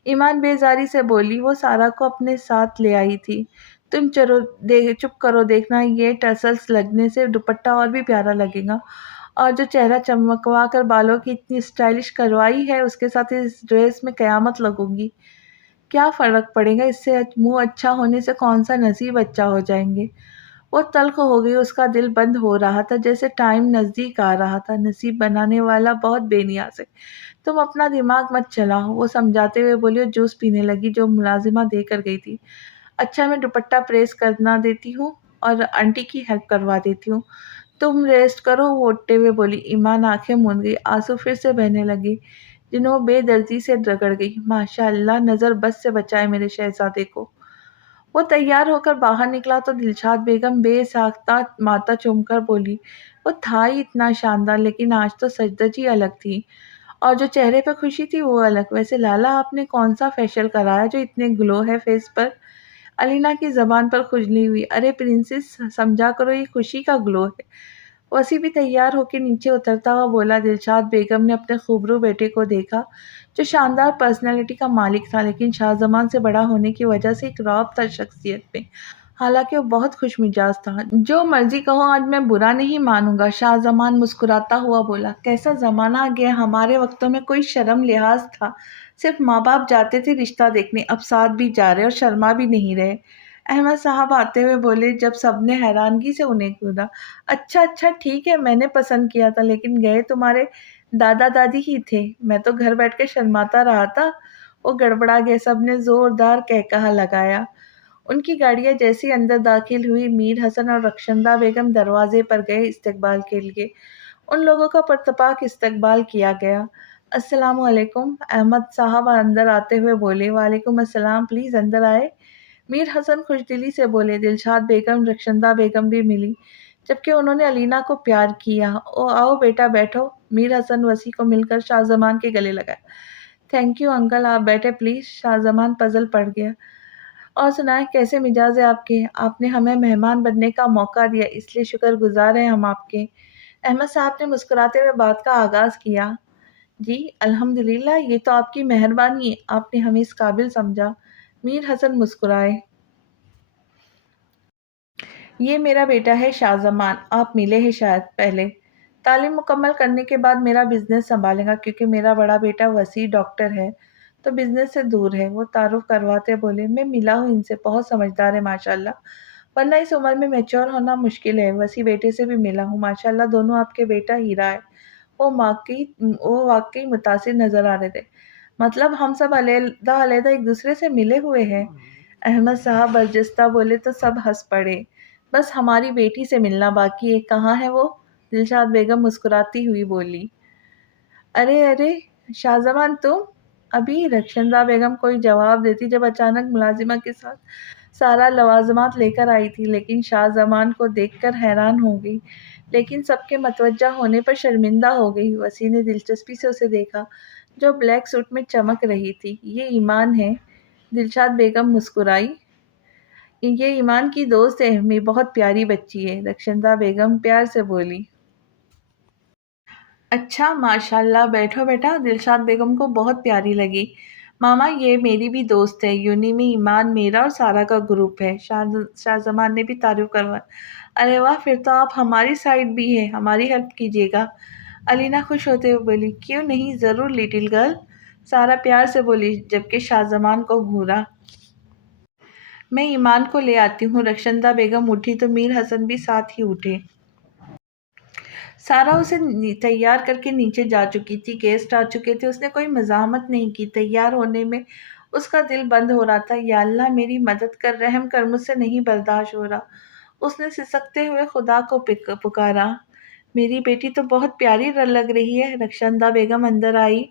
ایمان بیزاری سے بولی، وہ سارا کو اپنے ساتھ لے آئی تھی۔ تم چپ کرو، دیکھنا یہ ٹسلز لگنے سے دوپٹہ اور بھی پیارا لگے گا، اور جو چہرہ چمکوا کر بالوں کی اتنی اسٹائلش کروائی ہے اس کے ساتھ اس ڈریس میں قیامت لگوں گی۔ کیا فرق پڑے گا اس سے، منہ اچھا ہونے سے کون سا نصیب اچھا ہو جائیں گے۔ وہ تلخ ہو گئی، اس کا دل بند ہو رہا تھا، جیسے ٹائم نزدیک آ رہا تھا۔ نصیب بنانے والا بہت بے نیاز ہے، تم اپنا دماغ مت چلاؤ، وہ سمجھاتے ہوئے بولی اور جوس پینے لگی جو ملازمہ دے کر گئی تھی۔ اچھا میں دوپٹہ پریس کرنا دیتی ہوں اور آنٹی کی ہیلپ کروا دیتی ہوں، تم ریسٹ کرو، وہ اٹھتے ہوئے بولی۔ ایمان آنکھیں موند گئی، آنسو پھر سے بہنے لگے جنہوں بے دردی سے رگڑ گئی۔ ماشاء اللہ، نظر بد سے بچائے میرے شہزادے کو۔ وہ تیار ہو کر باہر نکلا تو دلشاد بیگم بے ساختہ ماتھا چوم کر بولی، وہ تھا ہی اتنا شاندار، لیکن آج تو سجدج ہی الگ تھی، اور جو چہرے پہ خوشی تھی وہ الگ۔ ویسے لالا آپ نے کون سا فیشل کرایا جو اتنے گلو ہے فیس پر؟ علینا کی زبان پر کھجلی ہوئی۔ ارے پرنسس، سمجھا کرو، یہ خوشی کا گلو ہے۔ وسیع بھی تیار ہو کے نیچے اترتا ہوا بولا۔ دلشاد بیگم نے اپنے خوبرو بیٹے کو دیکھا جو شاندار پرسنالٹی کا مالک تھا، لیکن شاہ زمان سے بڑا ہونے کی وجہ سے ایک رعب تھا شخصیت میں، حالانکہ وہ بہت خوش مزاج تھا۔ جو مرضی کہو، آج میں برا نہیں مانوں گا، شاہ زمان مسکراتا ہوا بولا۔ کیسا زمانہ آ گیا، ہمارے وقتوں میں کوئی شرم لحاظ تھا، صرف ماں باپ جاتے تھے رشتہ دیکھنے، اب ساتھ بھی جا رہے اور شرما بھی نہیں رہے۔ احمد صاحب آتے ہوئے بولے جب سب نے حیرانگی سے انہیں گھورا۔ اچھا اچھا ٹھیک ہے، میں نے پسند کیا تھا، لیکن گئے تمہارے دادا دادی ہی تھے، میں تو گھر بیٹھ کے شرماتا رہا تھا۔ وہ گڑبڑا گئے، سب نے زوردار قہقہہ لگایا۔ ان کی گاڑیاں جیسی اندر داخل ہوئی، میر حسن اور رخشندہ بیگم دروازے پر گئے استقبال کے لیے۔ ان لوگوں کا پرتپاک استقبال کیا گیا۔ السلام علیکم، احمد صاحب اندر آتے ہوئے بولے۔ وعلیکم السلام، پلیز اندر آئے، میر حسن خوش دلی سے بولے۔ دلشاد بیگم، رخشندہ بیگم بھی ملی، جبکہ انہوں نے علینا کو پیار کیا۔ او آؤ بیٹا بیٹھو، میر حسن وسیع کو مل کر شاہ زمان کے گلے لگایا۔ تھینک یو انکل، آپ بیٹھے پلیز، شاہ زمان پزل پڑ گیا۔ اور سنائیں، کیسے مزاج ہے آپ کے؟ آپ نے ہمیں مہمان بننے کا موقع دیا، اس لیے شکر گزار ہیں ہم آپ کے۔ احمد صاحب نے مسکراتے ہوئے بات کا آغاز کیا۔ جی الحمدللہ، یہ تو آپ کی مہربانی ہے، آپ نے ہمیں اس قابل سمجھا۔ میر حسن مسکرائے۔ یہ میرا بیٹا ہے شاہ زمان، آپ ملے ہیں شاید پہلے۔ تعلیم مکمل کرنے کے بعد میرا بزنس سنبھالے گا، کیونکہ میرا بڑا بیٹا وسیع ڈاکٹر ہے تو بزنس سے دور ہے۔ وہ تعارف کرواتے بولے، میں ملا ہوں ان سے، بہت سمجھدار ہے ماشاءاللہ، ورنہ اس عمر میں میچور ہونا مشکل ہے۔ وسیع بیٹے سے بھی ملا ہوں، ماشاءاللہ دونوں آپ کے بیٹا ہیرا ہے۔ وہ واقعی متاثر نظر آ رہے تھے۔ مطلب ہم سب علیحدہ علیحدہ ایک دوسرے سے ملے ہوئے ہیں؟ احمد صاحب برجستہ بولے تو سب ہنس پڑے۔ بس ہماری بیٹی سے ملنا باقی ہے، کہاں ہے وہ؟ دلشاد بیگم مسکراتی ہوئی بولی۔ ارے ارے شاہ زمان تم ابھی؟ رخشندہ بیگم کوئی جواب دیتی جب اچانک ملازمہ کے ساتھ سارا لوازمات لے کر آئی تھی، لیکن شاہ زمان کو دیکھ کر حیران ہو گئی، لیکن سب کے متوجہ ہونے پر شرمندہ ہو گئی۔ وسیع نے دلچسپی سے اسے دیکھا جو بلیک سوٹ میں چمک رہی تھی۔ یہ ایمان ہے، دلشاد بیگم مسکرائی۔ یہ ایمان کی دوست ہے، میں بہت پیاری بچی ہے، رخشندہ بیگم پیار سے بولی۔ اچھا ماشاءاللہ، بیٹھو بیٹا، دلشاد بیگم کو بہت پیاری لگی۔ ماما یہ میری بھی دوست ہے، یونی میں ایمان میرا اور سارا کا گروپ ہے، شاہ زمان نے بھی تعارف کروایا۔ ارے واہ، پھر تو آپ ہماری سائڈ بھی ہیں، ہماری ہیلپ کیجیے گا، علینا خوش ہوتے ہوئے بولی۔ کیوں نہیں، ضرور لٹل گرل، سارا پیار سے بولی، جبکہ شاہ زمان کو گھورا۔ میں ایمان کو لے آتی ہوں۔ رخشندہ بیگم اٹھی تو میر حسن بھی ساتھ ہی اٹھے۔ سارا اسے تیار کر کے نیچے جا چکی تھی، گیسٹ آ چکے تھے، اس نے کوئی مزاحمت نہیں کی، تیار ہونے میں اس کا دل بند ہو رہا تھا۔ یا اللہ میری مدد کر، رحم کر، مجھ سے نہیں برداشت ہو رہا، اس نے سسکتے ہوئے خدا کو پکارا۔ میری بیٹی تو بہت پیاری لگ رہی ہے۔ رخشندہ بیگم اندر آئی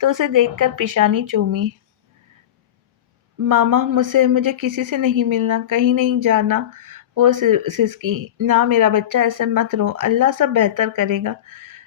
تو اسے دیکھ کر پیشانی چومی۔ ماما مجھے کسی سے نہیں ملنا، کہیں نہیں جانا، وہ سسکی۔ نہ میرا بچہ، ایسے مت رو، اللہ سب بہتر کرے گا۔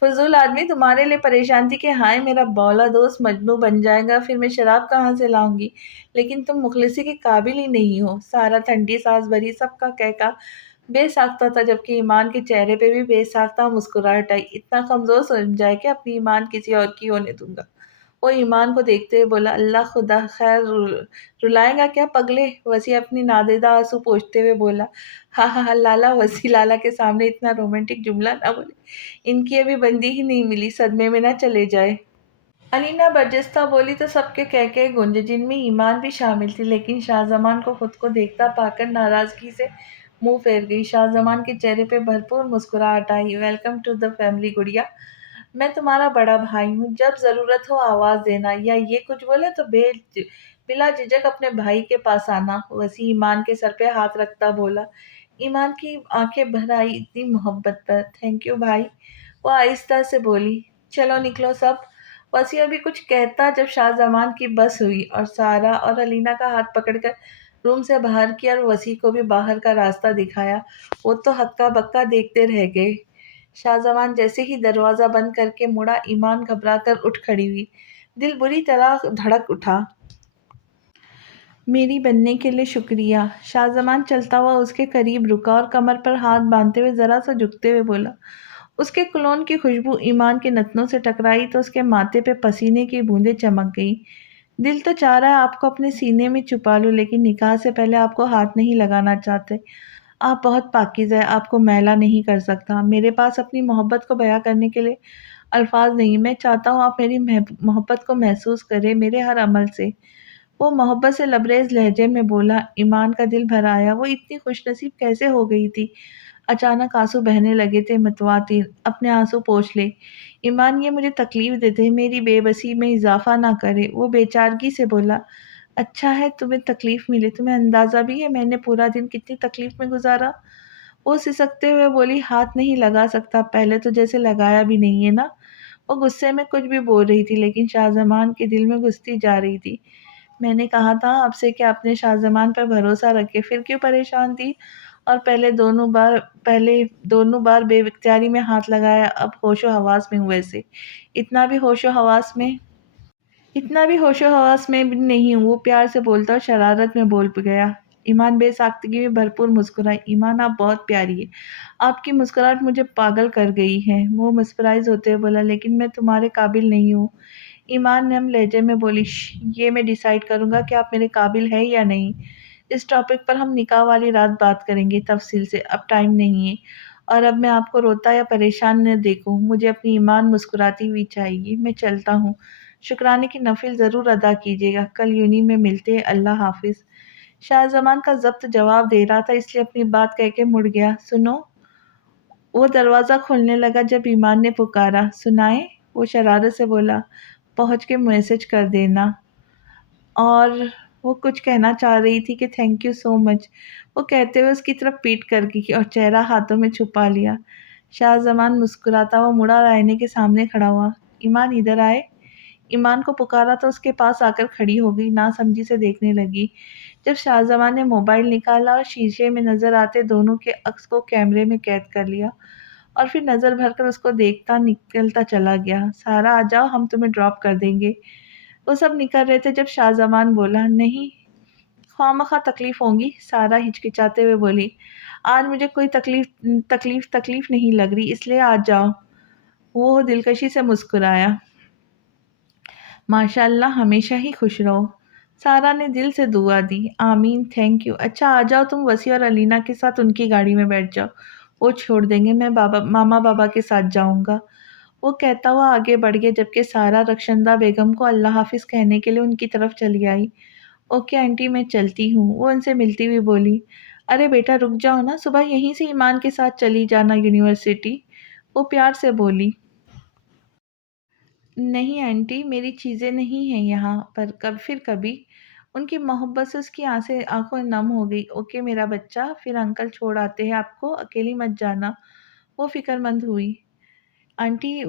فضول آدمی تمہارے لیے پریشان تھی کہ ہائے میرا بولا دوست مجنوں بن جائے گا، پھر میں شراب کہاں سے لاؤں گی؟ لیکن تم مخلصی کے قابل ہی نہیں ہو۔ سارا ٹھنڈی سانس بھری، سب کا کہکا بے ساختہ تھا، جبکہ ایمان کے چہرے پہ بھی بے ساختہ مسکراہٹ آئی۔ اتنا کمزور سمجھا ہے کہ اپنی ایمان کسی اور کی ہونے دوں گا؟ وہ ایمان کو دیکھتے ہوئے بولا، اللہ خدا خیر، رلائے گا کیا پگلے؟ وسیع اپنی نادیدہ آنسو پوچھتے ہوئے بولا۔ ہاں ہاں ہاں، لالا وسیع لالا کے سامنے اتنا رومانٹک جملہ نہ بولے، ان کی ابھی بندی ہی نہیں ملی، صدمے میں نہ چلے جائے۔ علینا برجستہ بولی تو سب کے کہکے گونجے، جن میں ایمان بھی شامل تھی، لیکن شاہ زمان کو خود کو دیکھتا پا کر ناراضگی سے منہ پھیر گئی۔ شاہ زمان کے چہرے پہ بھرپور مسکراہٹ آئی۔ ویلکم ٹو دا فیملی گڑیا، میں تمہارا بڑا بھائی ہوں، جب ضرورت ہو آواز دینا، یا یہ کچھ بولے تو بلا جھجک اپنے بھائی کے پاس آنا۔ وسیع ایمان کے سر پہ ہاتھ رکھتا بولا۔ ایمان کی آنکھیں بھر آئی اتنی محبت پر۔ تھینک یو بھائی، وہ آہستہ سے بولی۔ چلو نکلو سب۔ وسیع ابھی کچھ کہتا جب شاہ زمان کی بس ہوئی اور سارا اور علینا کا ہاتھ پکڑ کر روم سے باہر کیا اور وسیع کو بھی باہر کا راستہ دکھایا۔ وہ تو ہکا بکا دیکھتے رہ گئے۔ شاہ زمان جیسے ہی دروازہ بند کر کے مڑا، ایمان گھبرا کر اٹھ کھڑی ہوئی، دل بری طرح دھڑک اٹھا۔ میری بننے کے لیے شکریہ۔ شاہ زمان چلتا ہوا اس کے قریب رکا اور کمر پر ہاتھ باندھتے ہوئے ذرا سا جھکتے ہوئے بولا۔ اس کے کولون کی خوشبو ایمان کے نتنوں سے ٹکرائی تو اس کے ماتھے پہ پسینے کی بوندیں چمک گئیں۔ دل تو چاہ رہا ہے آپ کو اپنے سینے میں چھپا لوں، لیکن نکاح سے پہلے آپ کو ہاتھ نہیں لگانا چاہتے۔ آپ بہت پاکیزہ ہیں، آپ کو میلا نہیں کر سکتا۔ میرے پاس اپنی محبت کو بیان کرنے کے لیے الفاظ نہیں، میں چاہتا ہوں آپ میری محبت کو محسوس کریں میرے ہر عمل سے۔ وہ محبت سے لبریز لہجے میں بولا۔ ایمان کا دل بھر آیا، وہ اتنی خوش نصیب کیسے ہو گئی تھی؟ اچانک آنسو بہنے لگے تھے متواتر۔ اپنے آنسو پوچھ لے، ایمان یہ مجھے تکلیف دیتے ہیں، میری بے بسی میں اضافہ نہ کرے۔ وہ بے چارگی سے بولا۔ اچھا ہے تمہیں تکلیف ملے، تمہیں اندازہ بھی ہے میں نے پورا دن کتنی تکلیف میں گزارا؟ وہ سسکتے ہوئے بولی، ہاتھ نہیں لگا سکتا، پہلے تو جیسے لگایا بھی نہیں ہے نا۔ وہ غصے میں کچھ بھی بول رہی تھی، لیکن شاہ زمان کے دل میں گھستی جا رہی تھی۔ میں نے کہا تھا آپ سے کہ آپ نے شاہ زمان پر بھروسہ رکھے، پھر کیوں پریشان تھی؟ اور پہلے دونوں بار بے اختیاری میں ہاتھ لگایا، اب ہوش و حواس میں ہوئے سے۔ اتنا بھی ہوش و حواس میں بھی نہیں ہوں، وہ پیار سے بولتا اور شرارت میں بول گیا۔ ایمان بے ساختگی میں بھرپور مسکرائی۔ ایمان آپ بہت پیاری ہے، آپ کی مسکراہٹ مجھے پاگل کر گئی ہے۔ وہ مسپرائز ہوتے ہوئے بولا، لیکن میں تمہارے قابل نہیں ہوں۔ ایمان نرم لہجے میں بولی، یہ میں ڈیسائیڈ کروں گا کہ آپ میرے قابل ہیں یا نہیں۔ اس ٹاپک پر ہم نکاح والی رات بات کریں گے تفصیل سے، اب ٹائم نہیں ہے۔ اور اب میں آپ کو روتا یا پریشان نہ دیکھوں، مجھے اپنی ایمان مسکراتی ہوئی چاہیے۔ میں چلتا ہوں، شکرانے کی نفل ضرور ادا کیجیے گا، کل یونین میں ملتے ہیں، اللہ حافظ۔ شاہ زمان کا ضبط جواب دے رہا تھا، اس لیے اپنی بات کہہ کے مڑ گیا۔ سنو، وہ دروازہ کھولنے لگا جب ایمان نے پکارا۔ سنائیں، وہ شرارت سے بولا، پہنچ کے میسج کر دینا۔ اور وہ کچھ کہنا چاہ رہی تھی کہ تھینک یو سو مچ، وہ کہتے ہوئے اس کی طرف پیٹ کر گئی اور چہرہ ہاتھوں میں چھپا لیا۔ شاہ زمان مسکراتا ہوا مڑا اور آئینے کے سامنے کھڑا ہوا۔ ایمان ادھر آئے۔ ایمان کو پکارا تو اس کے پاس آ کر کھڑی ہو گئی، ناسمجھی سے دیکھنے لگی۔ جب شاہ زمان نے موبائل نکالا اور شیشے میں نظر آتے دونوں کے عکس کو کیمرے میں قید کر لیا اور پھر نظر بھر کر اس کو دیکھتا نکلتا چلا گیا۔ سارا آ جاؤ، ہم تمہیں ڈراپ کر دیں گے۔ وہ سب نکل رہے تھے جب شاہ زمان بولا، نہیں، خواہ تکلیف ہوں گی۔ سارا ہچکچاتے ہوئے بولی، آج مجھے کوئی تکلیف نہیں لگ رہی، اس لیے آ جاؤ۔ وہ دلکشی سے مسکرایا۔ ماشاء اللہ، ہمیشہ ہی خوش رہو۔ سارا نے دل سے دعا دی۔ آمین، تھینک یو۔ اچھا آ جاؤ، تم وسیع اور علینا کے ساتھ ان کی گاڑی میں بیٹھ جاؤ، وہ چھوڑ دیں گے، میں ماما بابا کے ساتھ جاؤں گا۔ وہ کہتا ہوا آگے بڑھ گیا، جبکہ سارا رخشندہ بیگم کو اللہ حافظ کہنے کے لیے ان کی طرف چلی آئی۔ اوکے آنٹی، میں چلتی ہوں، وہ ان سے ملتی ہوئی بولی۔ ارے بیٹا رک جاؤ نا، صبح یہیں سے ایمان کے ساتھ چلی جانا یونیورسٹی، وہ پیار سے بولی۔ نہیں آنٹی، میری چیزیں نہیں ہیں یہاں پر، پھر کبھی۔ ان کی محبت سے اس کی آنکھوں نم ہو گئی۔ اوکے میرا بچہ، پھر انکل چھوڑ آتے ہیں آپ کو، اکیلی مت جانا، وہ فکر مند ہوئی۔ آنٹی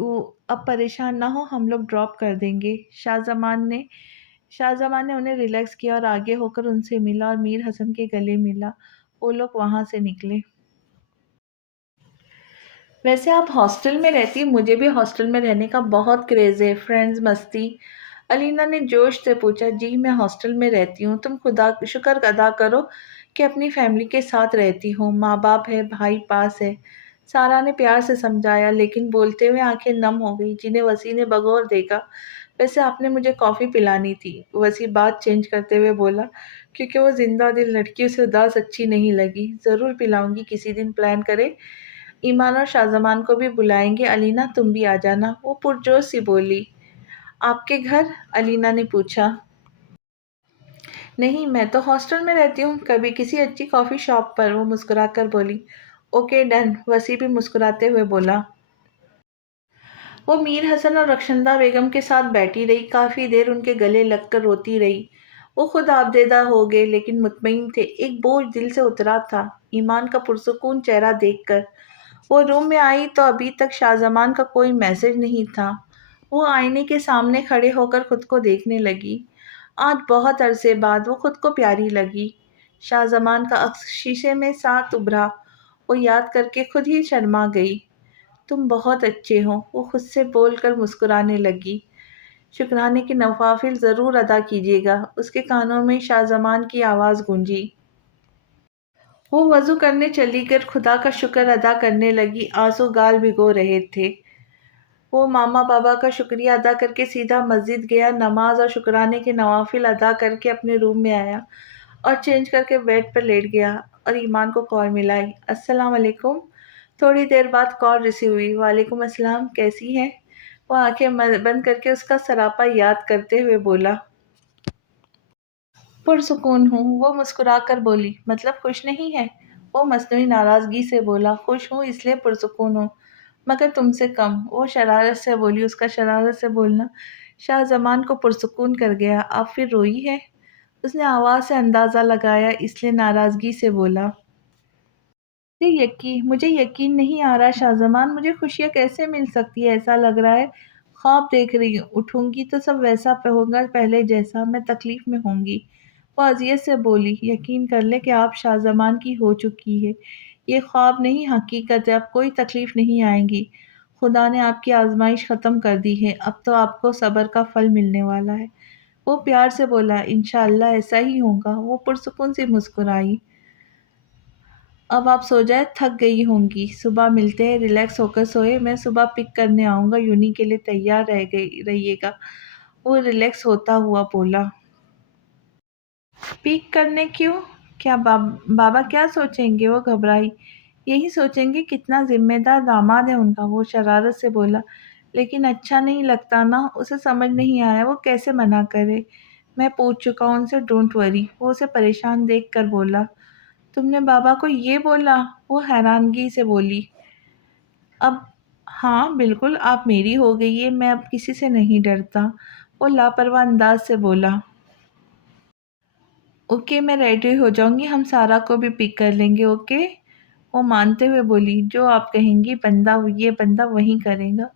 اب پریشان نہ ہو، ہم لوگ ڈراپ کر دیں گے۔ شاہ زمان نے انہیں ریلیکس کیا اور آگے ہو کر ان سے ملا اور میر حسن کے گلے ملا۔ وہ لوگ وہاں سے نکلے۔ ویسے آپ ہاسٹل میں رہتی ہیں؟ مجھے بھی ہاسٹل میں رہنے کا بہت کریز ہے، فرینڈز، مستی۔ علینا نے جوش سے پوچھا، جی میں ہاسٹل میں رہتی ہوں، تم خدا شکر ادا کرو کہ اپنی فیملی کے ساتھ رہتی ہوں، ماں باپ ہے، بھائی پاس ہے۔ سارا نے پیار سے سمجھایا، لیکن بولتے ہوئے آنکھیں نم ہو گئی، جنہیں وسیع نے بغور دیکھا۔ ویسے آپ نے مجھے کافی پلانی تھی، وسیع بات چینج کرتے ہوئے بولا، کیونکہ وہ زندہ دل لڑکیوں سے اداس اچھی نہیں لگی۔ ضرور پلاؤں گی، کسی دن پلان کرے۔ ایمان اور شاہزمان کو بھی بلائیں گے، علینا تم بھی آ جانا، وہ پرجوش سی بولی۔ آپ کے گھر؟ علینا نے پوچھا۔ نہیں، میں تو ہاسٹل میں رہتی ہوں، کبھی کسی اچھی کافی شاپ پر، وہ مسکرا کر بولی۔ اوکے ڈن، وسیع بھی مسکراتے ہوئے بولا۔ وہ میر حسن اور رخشندہ بیگم کے ساتھ بیٹھی رہی، کافی دیر ان کے گلے لگ کر روتی رہی۔ وہ خود آبدیدہ ہو گئے، لیکن مطمئن تھے، ایک بوجھ دل سے اترا تھا ایمان کا پرسکون چہرہ دیکھ کر۔ وہ روم میں آئی تو ابھی تک شاہزمان کا کوئی میسج نہیں تھا۔ وہ آئینے کے سامنے کھڑے ہو کر خود کو دیکھنے لگی۔ آج بہت عرصے بعد وہ خود کو پیاری لگی۔ شاہزمان کا عکس شیشے میں ساتھ ابھرا، وہ یاد کر کے خود ہی شرما گئی۔ تم بہت اچھے ہو، وہ خود سے بول کر مسکرانے لگی۔ شکرانے کے نوافل ضرور ادا کیجیے گا، اس کے کانوں میں شاہزمان کی آواز گونجی۔ وہ وضو کرنے چلی کر خدا کا شکر ادا کرنے لگی، آنسو گال بھگو رہے تھے۔ وہ ماما بابا کا شکریہ ادا کر کے سیدھا مسجد گیا، نماز اور شکرانے کے نوافل ادا کر کے اپنے روم میں آیا اور چینج کر کے بیڈ پر لیٹ گیا اور ایمان کو کال ملائی۔ السلام علیکم۔ تھوڑی دیر بعد کال ریسیو ہوئی۔ وعلیکم السلام، کیسی ہیں؟ وہ آنکھیں بند کر کے اس کا سراپا یاد کرتے ہوئے بولا۔ پرسکون ہوں، وہ مسکرا کر بولی۔ مطلب خوش نہیں ہے؟ وہ مصنوعی ناراضگی سے بولا۔ خوش ہوں، اس لیے پرسکون ہوں، مگر تم سے کم، وہ شرارت سے بولی۔ اس کا شرارت سے بولنا شاہزمان کو پرسکون کر گیا۔ آپ پھر روئی ہے؟ اس نے آواز سے اندازہ لگایا، اس لیے ناراضگی سے بولا۔ مجھے یقین نہیں آ رہا شاہزمان، مجھے خوشیاں کیسے مل سکتی ہے؟ ایسا لگ رہا ہے خواب دیکھ رہی ہوں، اٹھوں گی تو سب ویسا ہوگا پہلے جیسا، میں تکلیف میں ہوں گی۔ وہ اذیت سے بولی۔ یقین کر لے کہ آپ شاہزمان کی ہو چکی ہے، یہ خواب نہیں حقیقت ہے، اب کوئی تکلیف نہیں آئے گی، خدا نے آپ کی آزمائش ختم کر دی ہے، اب تو آپ کو صبر کا پھل ملنے والا ہے۔ وہ پیار سے بولا۔ انشاءاللہ ایسا ہی ہوگا، وہ پرسکون سی مسکرائی۔ اب آپ سو جائیں، تھک گئی ہوں گی، صبح ملتے ہیں، ریلیکس ہو کر سوئے، میں صبح پک کرنے آؤں گا، یونی کے لیے تیار رہیے گا، وہ ریلیکس ہوتا ہوا بولا۔ پک کرنے کیوں؟ کیا بابا کیا سوچیں گے؟ وہ گھبرائی۔ یہی سوچیں گے کتنا ذمہ دار داماد ہے ان کا، وہ شرارت سے بولا۔ لیکن اچھا نہیں لگتا نا، اسے سمجھ نہیں آیا وہ کیسے منع کرے۔ میں پوچھ چکا ہوں ان سے، ڈونٹ وری، وہ اسے پریشان دیکھ کر بولا۔ تم نے بابا کو یہ بولا؟ وہ حیرانگی سے بولی۔ اب ہاں بالکل، آپ میری ہو گئی ہے، میں اب کسی سے نہیں ڈرتا، وہ لاپرواہ انداز سے بولا۔ اوکے میں ریڈی ہو جاؤں گی، ہم سارا کو بھی پک کر لیں گے، اوکے؟ وہ مانتے ہوئے بولی۔ جو آپ کہیں گی یہ بندہ وہی کرے گا،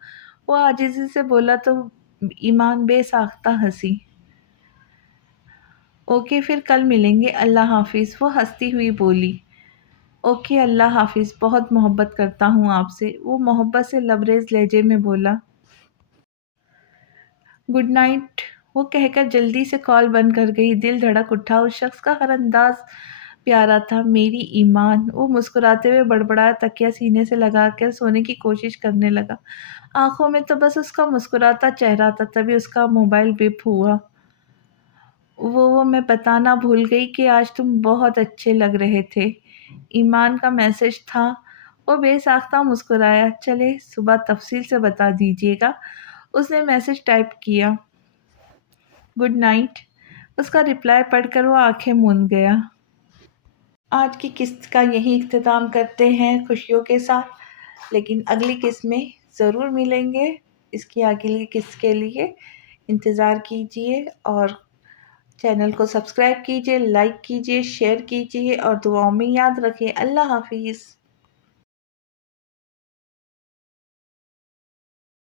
وہ عاجزی سے بولا تو ایمان بے ساختہ ہنسی۔ اوکے پھر کل ملیں گے، اللہ حافظ، وہ ہنستی ہوئی بولی۔ اوکے اللہ حافظ، بہت محبت کرتا ہوں آپ سے، وہ محبت سے لبریز لہجے میں بولا۔ گڈ نائٹ، وہ کہہ کر جلدی سے کال بند کر گئی۔ دل دھڑک اٹھا، اس شخص کا ہر انداز پیارا تھا۔ میری ایمان، وہ مسکراتے ہوئے بڑبڑایا، تکیہ سینے سے لگا کر سونے کی کوشش کرنے لگا۔ آنکھوں میں تو بس اس کا مسکراتا چہرہ تھا، تبھی اس کا موبائل بیپ ہوا۔ میں بتانا بھول گئی کہ آج تم بہت اچھے لگ رہے تھے، ایمان کا میسج تھا۔ وہ بے ساختہ مسکرایا۔ چلے صبح تفصیل سے بتا دیجیے گا، اس نے میسج ٹائپ کیا۔ گڈ نائٹ، اس کا رپلائی پڑھ کر وہ آنکھیں موند گیا۔ آج کی قسط کا یہی اختتام کرتے ہیں خوشیوں کے ساتھ، لیکن اگلی قسط میں ضرور ملیں گے۔ اس کی اگلی قسط کے لیے انتظار کیجیے اور چینل کو سبسکرائب کیجیے، لائک کیجیے، شیئر کیجیے اور دعاؤں میں یاد رکھیں۔ اللہ حافظ۔